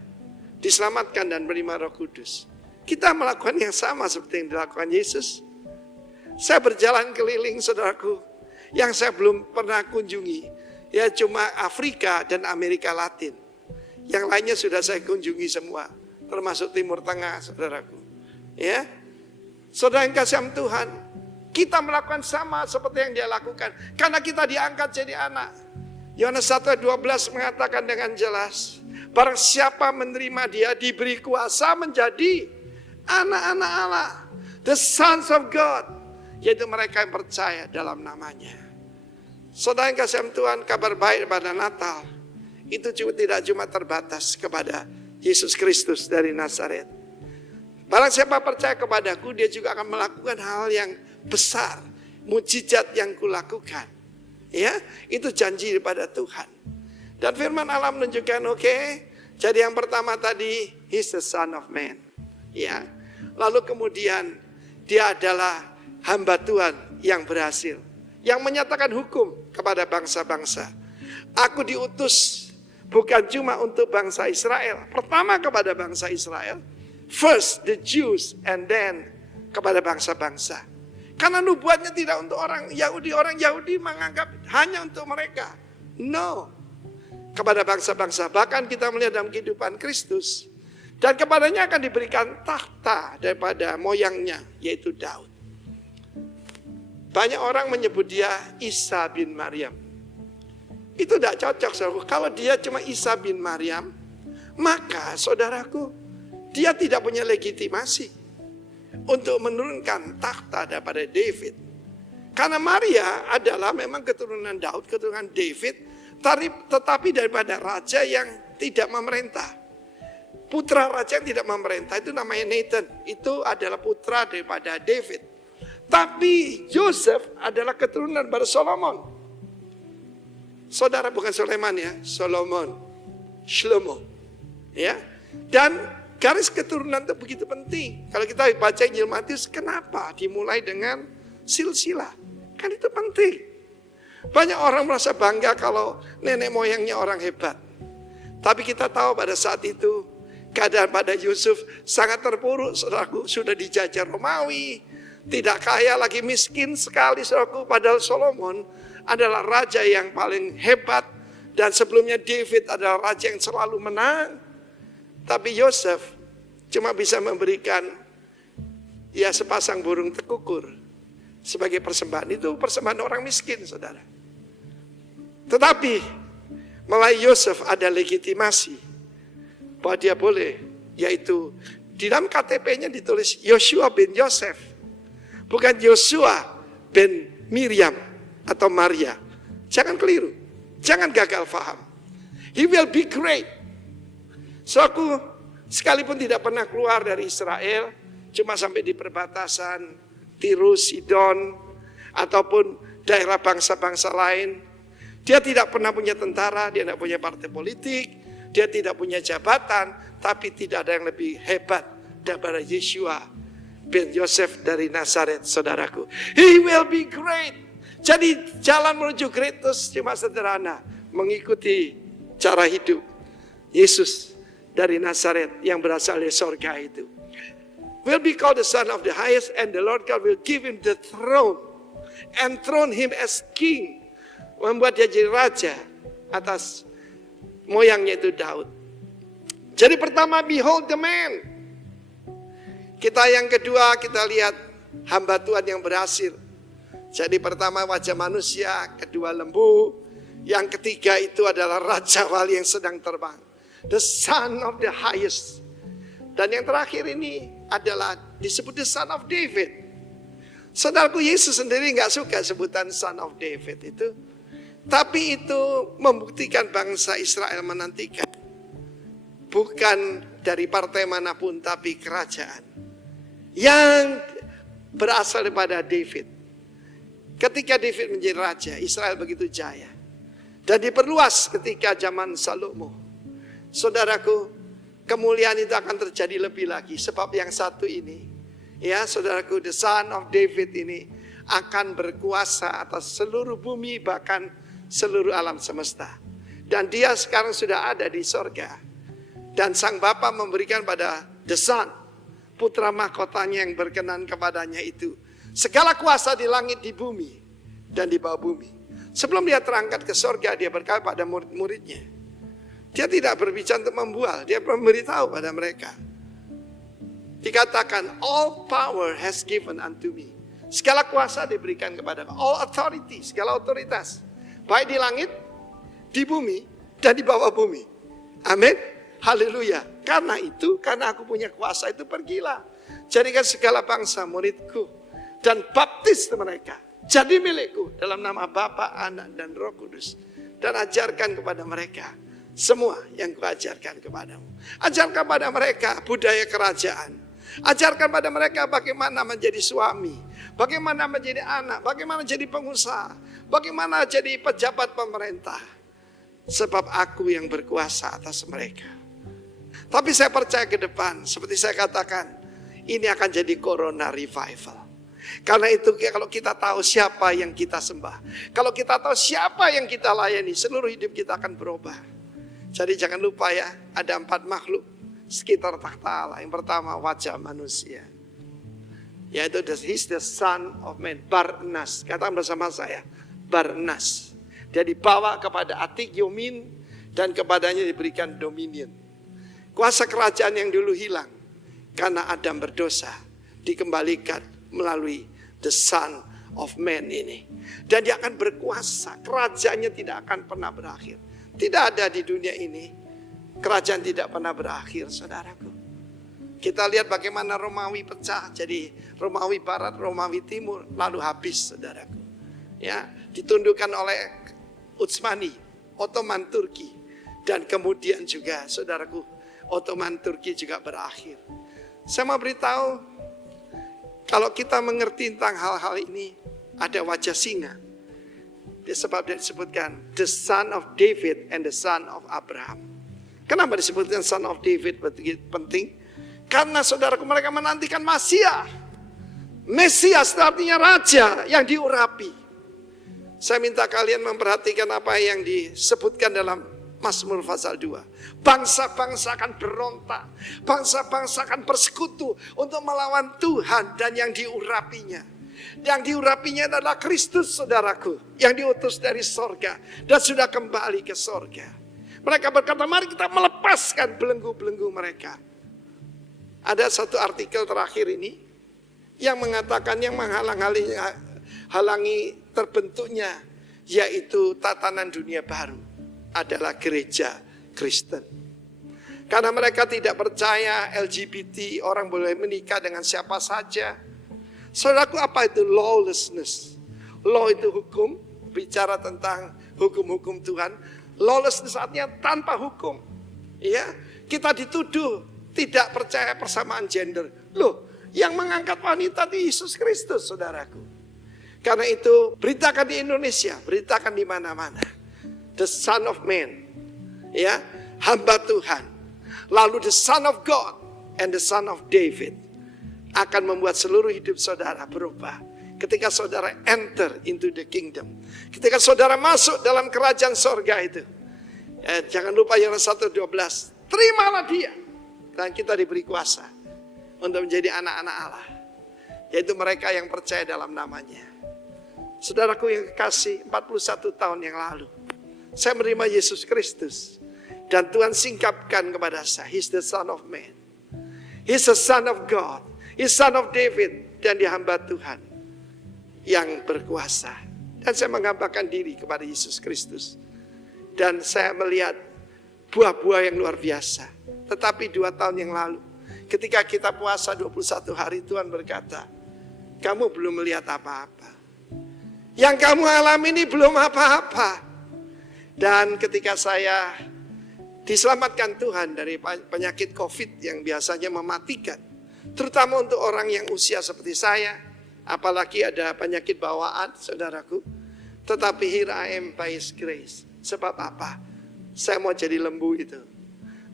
diselamatkan dan menerima Roh Kudus, kita melakukan yang sama seperti yang dilakukan Yesus. Saya berjalan keliling, saudaraku, yang saya belum pernah kunjungi, ya cuma Afrika dan Amerika Latin. Yang lainnya sudah saya kunjungi semua, termasuk Timur Tengah, saudaraku. Ya, saudara yang kasih Tuhan, kita melakukan sama seperti yang dia lakukan, karena kita diangkat jadi anak. Yohanes 1:12 mengatakan dengan jelas, barang siapa menerima dia diberi kuasa menjadi anak-anak Allah, the sons of God, yaitu mereka yang percaya dalam namanya. Saudara yang kasih Tuhan, kabar baik pada Natal itu juga tidak cuma terbatas kepada Yesus Kristus dari Nazaret. Barang siapa percaya kepadaku, dia juga akan melakukan hal yang besar, mujizat yang kulakukan. Ya, itu janji daripada Tuhan. Dan firman Allah menunjukkan, jadi yang pertama tadi, He's the Son of Man. Ya, lalu kemudian dia adalah hamba Tuhan yang berhasil, yang menyatakan hukum kepada bangsa-bangsa. Aku diutus bukan cuma untuk bangsa Israel, pertama kepada bangsa Israel, first the Jews and then kepada bangsa-bangsa. Karena nubuatnya tidak untuk orang Yahudi menganggap hanya untuk mereka. No, kepada bangsa-bangsa. Bahkan kita melihat dalam kehidupan Kristus, dan kepadanya akan diberikan tahta daripada moyangnya, yaitu Daud. Banyak orang menyebut dia Isa bin Maryam. Itu tidak cocok, saudaraku. Kalau dia cuma Isa bin Maryam, maka saudaraku, dia tidak punya legitimasi untuk menurunkan tahta daripada David. Karena Maria adalah memang keturunan Daud, keturunan David, tetapi daripada raja yang tidak memerintah. Putra raja yang tidak memerintah itu namanya Nathan. Itu adalah putra daripada David. Tapi Yosef adalah keturunan dari Solomon. Saudara, bukan Sulaiman ya, Solomon, Shlomo. Ya. Dan garis keturunan itu begitu penting. Kalau kita baca Injil Matius, kenapa dimulai dengan silsilah? Kan itu penting. Banyak orang merasa bangga kalau nenek moyangnya orang hebat. Tapi kita tahu pada saat itu keadaan pada Yusuf sangat terpuruk. Saudaraku, sudah dijajah Romawi, tidak kaya lagi, miskin sekali saudaraku. Padahal Solomon adalah raja yang paling hebat. Dan sebelumnya David adalah raja yang selalu menang. Tapi Yosef cuma bisa memberikan ya sepasang burung tekukur sebagai persembahan. Itu persembahan orang miskin, saudara. Tetapi melalui Yosef ada legitimasi bahwa dia boleh, yaitu di dalam KTP-nya ditulis Yoshua bin Yosef, bukan Yosua bin Miriam atau Maria. Jangan keliru, jangan gagal paham. He will be great. So aku sekalipun tidak pernah keluar dari Israel, cuma sampai di perbatasan Tirus, Sidon, ataupun daerah bangsa-bangsa lain. Dia tidak pernah punya tentara, dia tidak punya partai politik, dia tidak punya jabatan, tapi tidak ada yang lebih hebat daripada Yeshua bin Yosef dari Nazaret, saudaraku. He will be great. Jadi jalan menuju greatness cuma sederhana, mengikuti cara hidup Yesus dari Nazaret yang berasal dari sorga itu. Will be called the Son of the Highest, and the Lord God will give him the throne, enthrone him as king. Membuat dia jadi raja atas moyangnya itu Daud. Jadi pertama, behold the man. Yang kedua kita lihat hamba Tuhan yang berhasil. Jadi pertama wajah manusia, kedua lembu. Yang ketiga itu adalah Raja Wali yang sedang terbang. The Son of the Highest. Dan yang terakhir ini adalah disebut the Son of David. Saudaraku, Yesus sendiri gak suka sebutan Son of David itu. Tapi itu membuktikan bangsa Israel menantikan. Bukan dari partai manapun, tapi kerajaan yang berasal daripada David. Ketika David menjadi raja, Israel begitu jaya. Dan diperluas ketika zaman Salomo. Saudaraku, kemuliaan itu akan terjadi lebih lagi. Sebab yang satu ini, ya saudaraku, the Son of David ini akan berkuasa atas seluruh bumi, bahkan seluruh alam semesta. Dan dia sekarang sudah ada di sorga. Dan sang Bapa memberikan pada the Son, putra mahkotanya yang berkenan kepadanya itu, segala kuasa di langit, di bumi, dan di bawah bumi. Sebelum dia terangkat ke sorga, dia berkata pada murid-muridnya. Dia tidak berbicara untuk membual, dia memberitahu pada mereka. Dikatakan, all power has given unto me. Segala kuasa diberikan kepada all authority, segala otoritas. Baik di langit, di bumi, dan di bawah bumi. Amin. Haleluya. Karena itu, karena aku punya kuasa itu, pergilah. Jadikan segala bangsa muridku. Dan baptis mereka. Jadi milikku dalam nama Bapa, Anak, dan Roh Kudus. Dan ajarkan kepada mereka semua yang kuajarkan kepadamu. Ajarkan pada mereka budaya kerajaan. Ajarkan pada mereka bagaimana menjadi suami, bagaimana menjadi anak, bagaimana jadi pengusaha, bagaimana jadi pejabat pemerintah. Sebab aku yang berkuasa atas mereka. Tapi saya percaya ke depan, seperti saya katakan, ini akan jadi corona revival. Karena itu kalau kita tahu siapa yang kita sembah, kalau kita tahu siapa yang kita layani, seluruh hidup kita akan berubah. Jadi jangan lupa ya, ada 4 makhluk sekitar takhta Allah. Yang pertama wajah manusia, yaitu he's the Son of Man, Barnas. Katakan bersama saya, Barnas. Dia dibawa kepada Atik Yomin dan kepadanya diberikan dominion. Kuasa kerajaan yang dulu hilang karena Adam berdosa dikembalikan melalui the Son of Man ini. Dan dia akan berkuasa, kerajaannya tidak akan pernah berakhir. Tidak ada di dunia ini kerajaan tidak pernah berakhir, saudaraku. Kita lihat bagaimana Romawi pecah jadi Romawi Barat, Romawi Timur, lalu habis, saudaraku. Ya, ditundukkan oleh Utsmani, Ottoman Turki. Dan kemudian juga saudaraku, Ottoman Turki juga berakhir. Saya mau beritahu, kalau kita mengerti tentang hal-hal ini, ada wajah singa. Sebab dia disebutkan the son of David and the son of Abraham. Kenapa disebutkan son of David penting? Karena saudaraku, mereka menantikan Masias. Mesias artinya raja yang diurapi. Saya minta kalian memperhatikan apa yang disebutkan dalam Mazmur pasal 2. Bangsa-bangsa akan berontak, bangsa-bangsa akan bersekutu untuk melawan Tuhan dan yang diurapinya. Yang diurapinya adalah Kristus, saudaraku, yang diutus dari sorga dan sudah kembali ke sorga. Mereka berkata, mari kita melepaskan belenggu-belenggu mereka. Ada satu artikel terakhir ini yang mengatakan yang menghalangi terbentuknya yaitu tatanan dunia baru adalah gereja Kristen. Karena mereka tidak percaya LGBT, orang boleh menikah dengan siapa saja. Saudaraku, apa itu lawlessness? Law itu hukum, bicara tentang hukum-hukum Tuhan. Lawlessness artinya tanpa hukum. Ya, kita dituduh tidak percaya persamaan gender. Loh, yang mengangkat wanita di Yesus Kristus, saudaraku. Karena itu, beritakan di Indonesia, beritakan di mana-mana. The Son of Man, ya, hamba Tuhan. Lalu the Son of God and the Son of David akan membuat seluruh hidup saudara berubah. Ketika saudara enter into the kingdom, ketika saudara masuk dalam kerajaan sorga itu, jangan lupa Yohanes 1:12, terimalah dia dan kita diberi kuasa untuk menjadi anak-anak Allah, yaitu mereka yang percaya dalam namanya. Saudaraku yang kekasih, 41 tahun yang lalu saya menerima Yesus Kristus dan Tuhan singkapkan kepada saya, He's the Son of Man, He's the Son of God, He's Son of David, dan dia hamba Tuhan yang berkuasa. Dan saya menghambakan diri kepada Yesus Kristus. Dan saya melihat buah-buah yang luar biasa. Tetapi 2 tahun yang lalu, ketika kita puasa 21 hari, Tuhan berkata, kamu belum melihat apa-apa. Yang kamu alami ini belum apa-apa. Dan ketika saya diselamatkan Tuhan dari penyakit COVID yang biasanya mematikan, terutama untuk orang yang usia seperti saya, apalagi ada penyakit bawaan, saudaraku. Tetapi here I am by His grace. Sebab apa? Saya mau jadi lembu itu.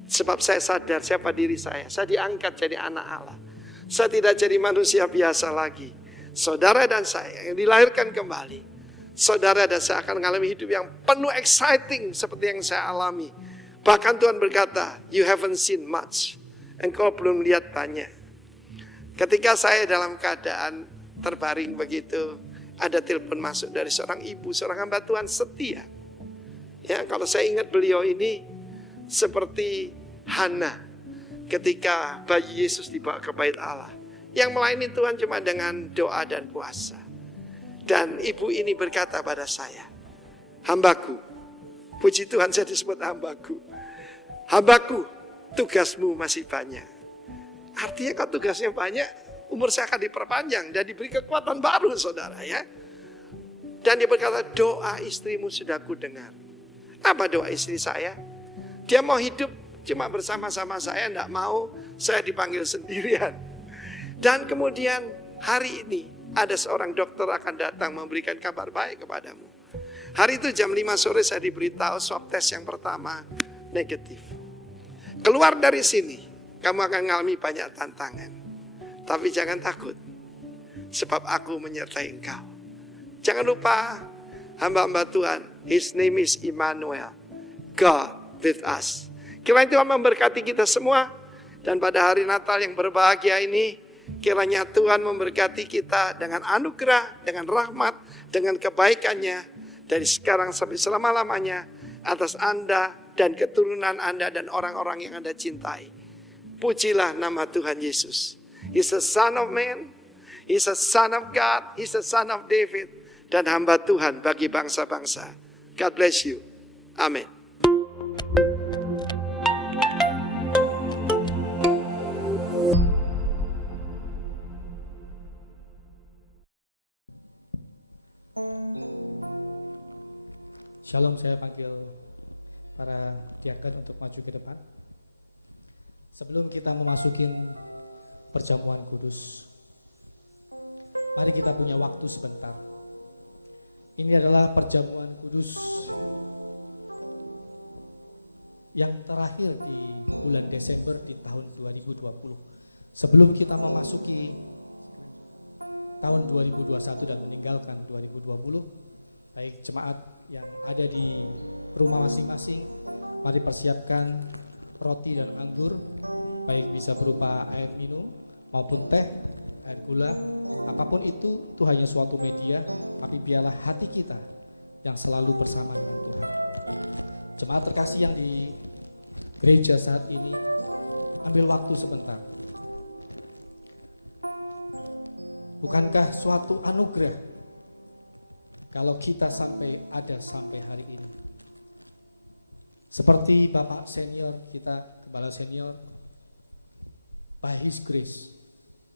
Sebab saya sadar siapa diri saya. Saya diangkat jadi anak Allah. Saya tidak jadi manusia biasa lagi. Saudara dan saya yang dilahirkan kembali. Saudara dan saya akan mengalami hidup yang penuh exciting seperti yang saya alami. Bahkan Tuhan berkata, you haven't seen much. Engkau belum lihat banyak. Ketika saya dalam keadaan terbaring begitu, ada telepon masuk dari seorang ibu, seorang hamba Tuhan setia. Ya, kalau saya ingat beliau ini seperti Hana ketika bayi Yesus dibawa ke bait Allah. Yang melayani Tuhan cuma dengan doa dan puasa. Dan ibu ini berkata pada saya, hambaku, puji Tuhan saya disebut hambaku. Hambaku, tugasmu masih banyak. Artinya kalau tugasnya banyak, umur saya akan diperpanjang dan diberi kekuatan baru, saudara ya. Dan dia berkata, doa istrimu sudah ku dengar. Apa doa istri saya? Dia mau hidup cuma bersama-sama saya, enggak mau saya dipanggil sendirian. Dan kemudian hari ini ada seorang dokter akan datang memberikan kabar baik kepadamu. Hari itu jam 5 sore saya diberitahu swab test yang pertama negatif. Keluar dari sini, kamu akan mengalami banyak tantangan. Tapi jangan takut, sebab aku menyertai engkau. Jangan lupa, hamba-hamba Tuhan, His name is Immanuel, God with us. Kiranya Tuhan memberkati kita semua. Dan pada hari Natal yang berbahagia ini, kiranya Tuhan memberkati kita dengan anugerah, dengan rahmat, dengan kebaikannya dari sekarang sampai selama-lamanya atas Anda dan keturunan Anda dan orang-orang yang Anda cintai. Pujilah nama Tuhan Yesus. He's the Son of Man, He's the Son of God, He's the Son of David, dan hamba Tuhan bagi bangsa-bangsa. God bless you. Amin. Shalom, saya panggil para diaken untuk maju ke depan. Sebelum kita memasukin perjamuan kudus, mari kita punya waktu sebentar. Ini adalah perjamuan kudus yang terakhir di bulan Desember di tahun 2020. Sebelum kita memasuki tahun 2021 dan meninggalkan 2020, baik jemaat yang ada di rumah masing-masing, mari persiapkan roti dan anggur, baik bisa berupa air minum maupun teh, air gula, apapun itu hanya suatu media, tapi biarlah hati kita yang selalu bersama dengan Tuhan. Jemaat terkasih yang di gereja saat ini, ambil waktu sebentar. Bukankah suatu anugerah kalau kita ada sampai hari ini? Seperti Bapak senior kita, Gembala senior, by His grace,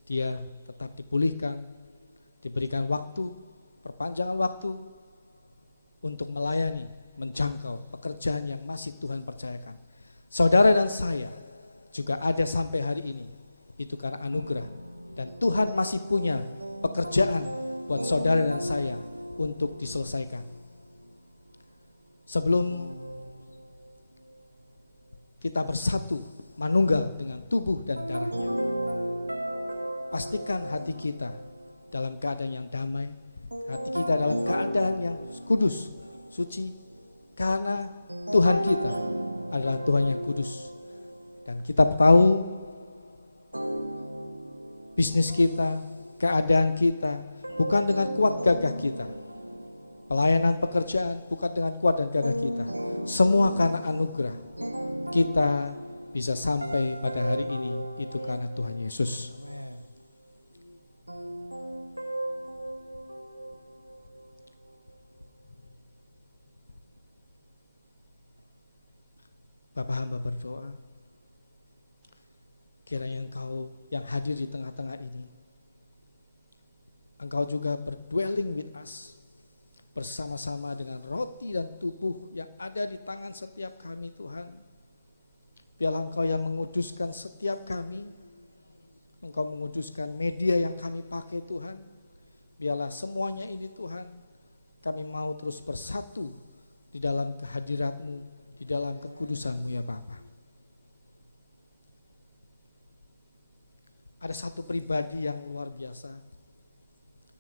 dia tetap dipulihkan, diberikan waktu, perpanjangan waktu untuk melayani, menjangkau pekerjaan yang masih Tuhan percayakan. Saudara dan saya juga ada sampai hari ini, itu karena anugerah. Dan Tuhan masih punya pekerjaan buat saudara dan saya untuk diselesaikan. Sebelum kita bersatu manunggal dengan tubuh dan darahnya, pastikan hati kita dalam keadaan yang damai, hati kita dalam keadaan yang kudus, suci, karena Tuhan kita adalah Tuhan yang kudus. Dan kita tahu bisnis kita, keadaan kita bukan dengan kuat gagah kita, pelayanan pekerjaan bukan dengan kuat dan gagah kita, semua karena anugerah. Kita bisa sampai pada hari ini itu karena Tuhan Yesus. Amen. Bapak hamba berdoa, kiranya Engkau yang hadir di tengah-tengah ini, Engkau juga berdwelling with us, bersama-sama dengan roti dan tubuh yang ada di tangan setiap kami Tuhan. Biarlah Engkau yang menguduskan setiap kami, Engkau menguduskan media yang kami pakai Tuhan. Biarlah semuanya ini Tuhan, kami mau terus bersatu di dalam kehadirat-Mu, di dalam kekudusan-Mu ya Bapa. Ada satu pribadi yang luar biasa,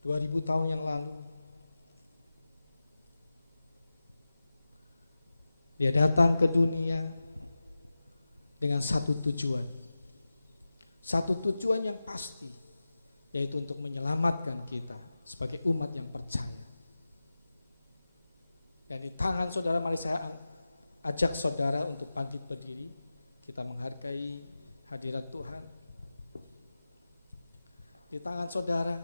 2000 tahun yang lalu, dia datang ke dunia dengan satu tujuan yang pasti, yaitu untuk menyelamatkan kita sebagai umat yang percaya. Dan di tangan saudara, mari saya ajak saudara untuk bangkit berdiri, kita menghargai hadirat Tuhan. Di tangan saudara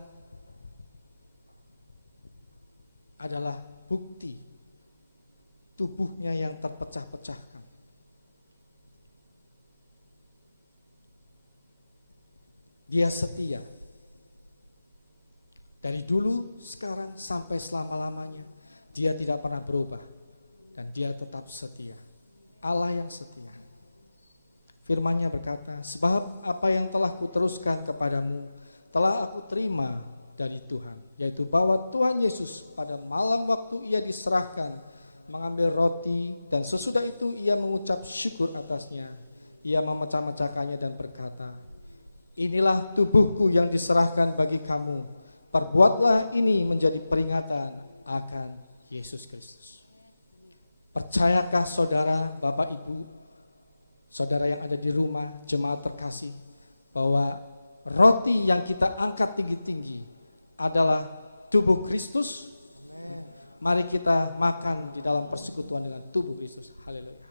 adalah bukti tubuhnya yang terpecah-pecahkan. Dia setia. Dari dulu, sekarang, sampai selama-lamanya. Dia tidak pernah berubah. Dan dia tetap setia. Allah yang setia. Firman-Nya berkata, sebab apa yang telah kuteruskan kepadamu, telah aku terima dari Tuhan. Yaitu bahwa Tuhan Yesus pada malam waktu ia diserahkan, mengambil roti, dan sesudah itu ia mengucap syukur atasnya. Ia memecah-mecahkannya dan berkata, inilah tubuhku yang diserahkan bagi kamu. Perbuatlah ini menjadi peringatan akan Yesus Kristus. Percayakah saudara, Bapak Ibu, saudara yang ada di rumah, jemaat terkasih, bahwa roti yang kita angkat tinggi-tinggi adalah tubuh Kristus? Amen. Mari kita makan di dalam persekutuan dengan tubuh Kristus. Haleluya.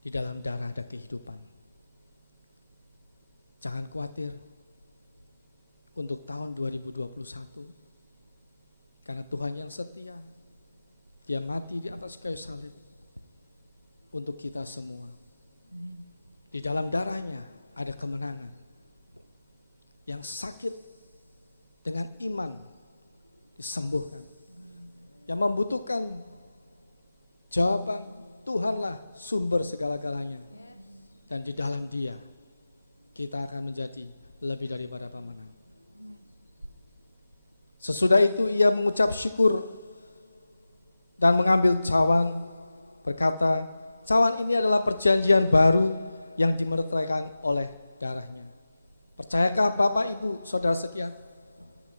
Di dalam darah ada kehidupan. Jangan khawatir untuk tahun 2021. Karena Tuhan yang setia, Dia mati di atas kayu salib untuk kita semua. Di dalam darahnya ada kemenangan. Yang sakit dengan iman disembuhkan. Yang membutuhkan jawaban, Tuhanlah sumber segala-galanya. Dan di dalam Dia kita akan menjadi lebih daripada pemenang. Sesudah itu ia mengucap syukur dan mengambil cawan, berkata, cawan ini adalah perjanjian baru yang dimeteraikan oleh darahnya. Percayakah Bapak Ibu Saudara sekian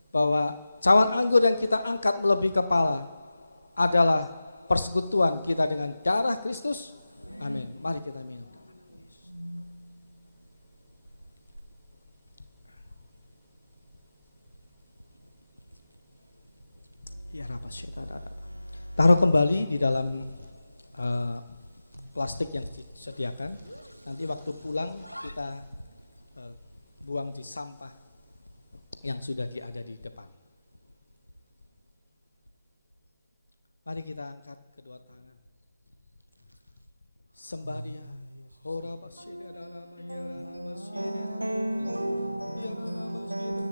bahwa cawan anggur yang kita angkat melebihi kepala adalah persekutuan kita dengan darah Kristus? Amin. Mari kita minum. Ya, taruh kembali di dalam plastik yang disediakan. Nanti waktu pulang kita buang di sampah yang sudah ada di depan. Mari kita angkat kedua tangan. Sembah Dia. Ora basire dalam ayara basire. Ya dalam basire.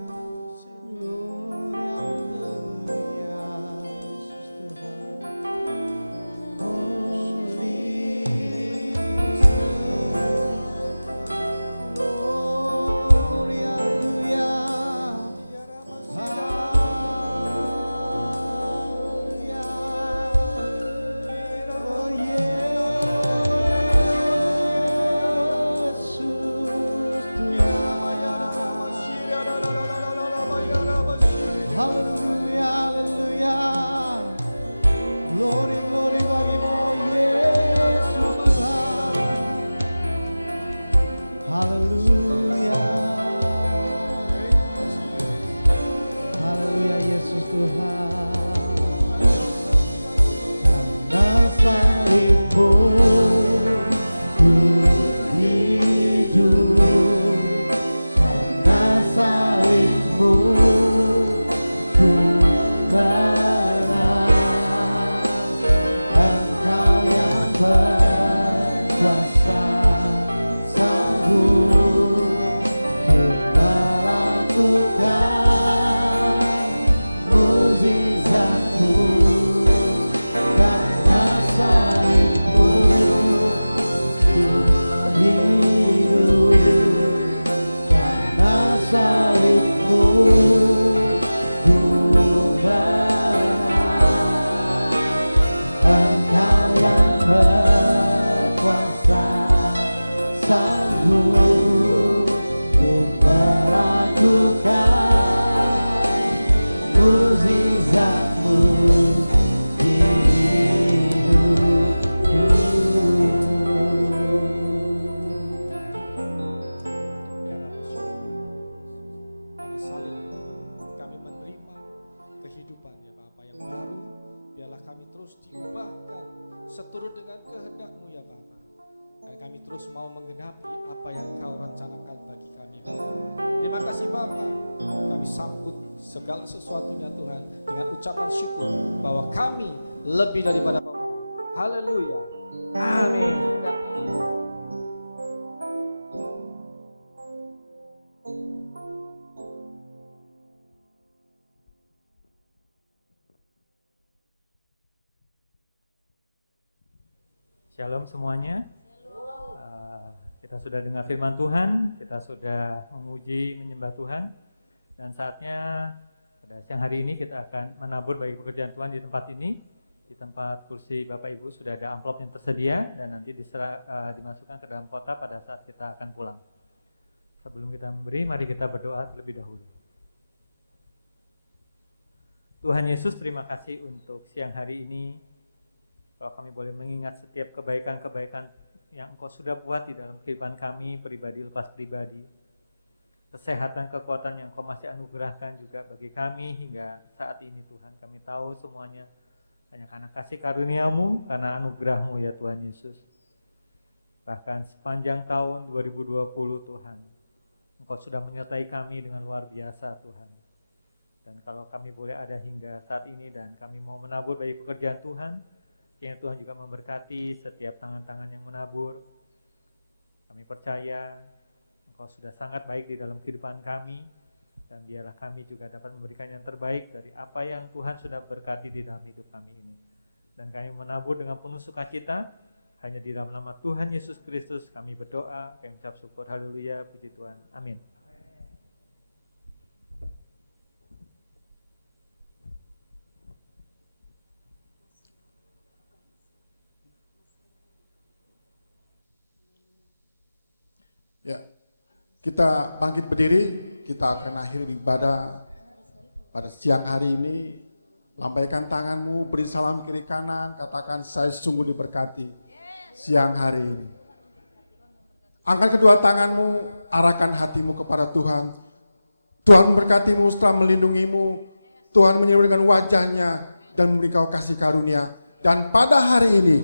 Seturut dengan kehendak-Mu ya Bapa. Dan kami terus mau menggenapi apa yang Kau rencanakan bagi kami Bapa. Terima kasih Bapa. Kami sambut segala sesuatunya Tuhan dengan ucapan syukur bahwa kami lebih daripada pemenang. Haleluya. Amin. Shalom semuanya. Kita sudah dengar firman Tuhan, kita sudah memuji, menyembah Tuhan, dan saatnya pada siang hari ini kita akan menabur bagi pekerjaan Tuhan di tempat ini. Di tempat kursi Bapak Ibu sudah ada amplop yang tersedia dan nanti dimasukkan ke dalam kotak pada saat kita akan pulang. Sebelum kita memberi, mari kita berdoa terlebih dahulu. Tuhan Yesus, terima kasih untuk siang hari ini. Kalau kami boleh mengingat setiap kebaikan-kebaikan yang Engkau sudah buat di dalam kehidupan kami, pribadi lepas pribadi. kesehatan, kekuatan yang Kau masih anugerahkan juga bagi kami hingga saat ini Tuhan. Kami tahu semuanya hanya karena kasih karunia-Mu, karena anugerah-Mu ya Tuhan Yesus. Bahkan sepanjang tahun 2020 Tuhan, Engkau sudah menyertai kami dengan luar biasa Tuhan. Dan kalau kami boleh ada hingga saat ini dan kami mau menabur bagi pekerjaan Tuhan, kiranya Tuhan juga memberkati setiap tangan-tangan yang menabur. Kami percaya Engkau sudah sangat baik di dalam kehidupan kami, dan biarlah kami juga dapat memberikan yang terbaik dari apa yang Tuhan sudah berkati di dalam hidup kami ini. Dan kami menabur dengan penuh sukacita, hanya di dalam nama Tuhan Yesus Kristus kami berdoa, kami ucap syukur, haleluya, puji Tuhan, amin. Ya, kita bangkit berdiri, kita akan akhiri ibadah pada siang hari ini. Lambaikan tanganmu, beri salam kiri kanan, katakan saya sungguh diberkati siang hari ini. Angkat kedua tanganmu, arahkan hatimu kepada Tuhan. Tuhan memberkatimu setelah melindungimu. Tuhan menyilurkan wajahnya dan memberi kau kasih karunia. Dan pada hari ini,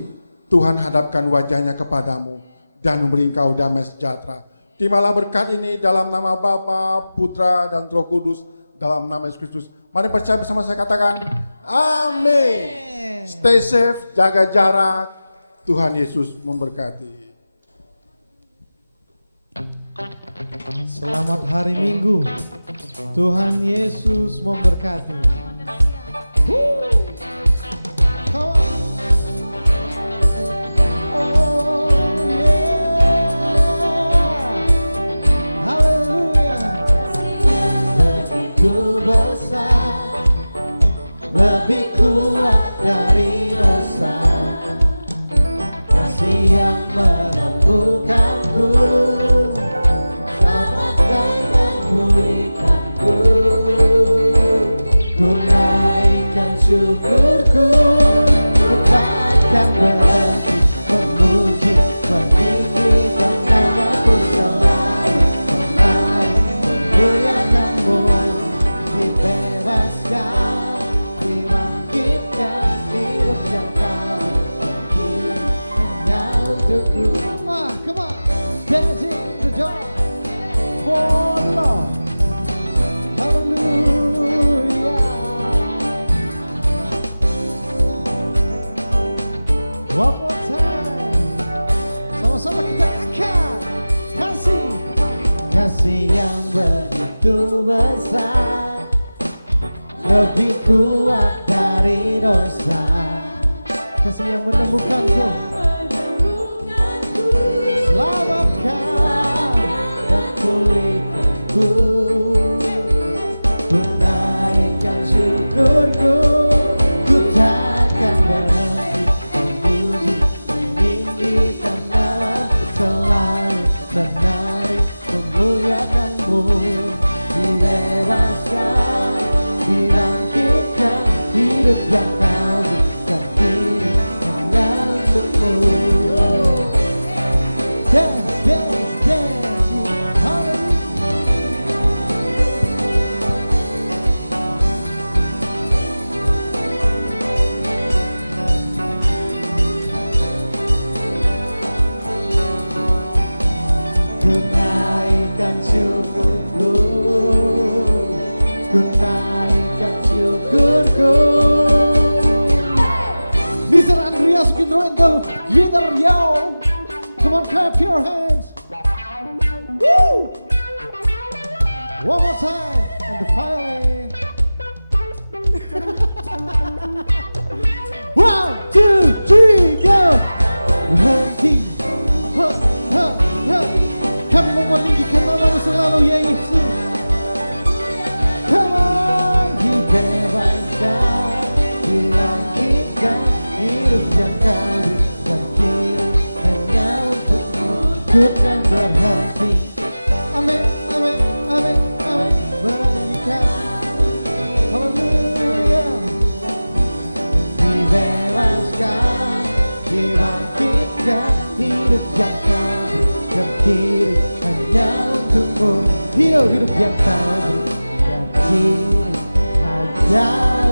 Tuhan hadapkan wajahnya kepadamu dan memberi kau damai sejahtera. Terimalah berkat ini dalam nama Bapa, Putra, dan Roh Kudus, dalam nama Yesus Kristus. Mari percaya bersama saya, katakan amin. Stay safe, jaga jarak. Tuhan Yesus memberkati. Selamat hari Minggu. Tuhan Yesus memberkati. Lebih kuat dari dosa, kasih yang menemukanku, selamatkan dan pulihkanku. Ku naikkan syukurku, ku takkan berhenti memuji, meninggikan namamu selalu, menaik memuliakanmu, dibebaskan. Come on, dancing to joy for the Lord. Hallelujah. One more time. Sama-sama kita akan kasih yang begitu besar, lebih kuat dari dosa, kasih yang menemukanku, selamatkan dan pulihkanku. Ku naikkan syukurku, ku takkan berhenti memuji, meninggikan namamu selalu, menarik memuliakanmu, dibebaskan, dibangkitkan, hidup yang kau berikan kini hanya untukmu. Dance, dance, dance, ku naikkan syukurku, ku naikkan syukurku. Mr. Andreas Ginrento, guitar yo. Come on, clap your hands. Woo! One more time, and the violin. 1, 2, 3, go. Berhenti. Kami mau meninggikan namamu selalu, ya Yesus. Come on, dibebaskan, dilangitkan, hidup yang kau berikan kini hanya untukmu. Ku kan berhenti. Amin, amin, amin, amin. Meninggikan. Haleluya. Dibebaskan, dibangkitkan, hidup yang kau berikan kini hanya untukmu. Hidup hidup yang kau beri dan diri hanya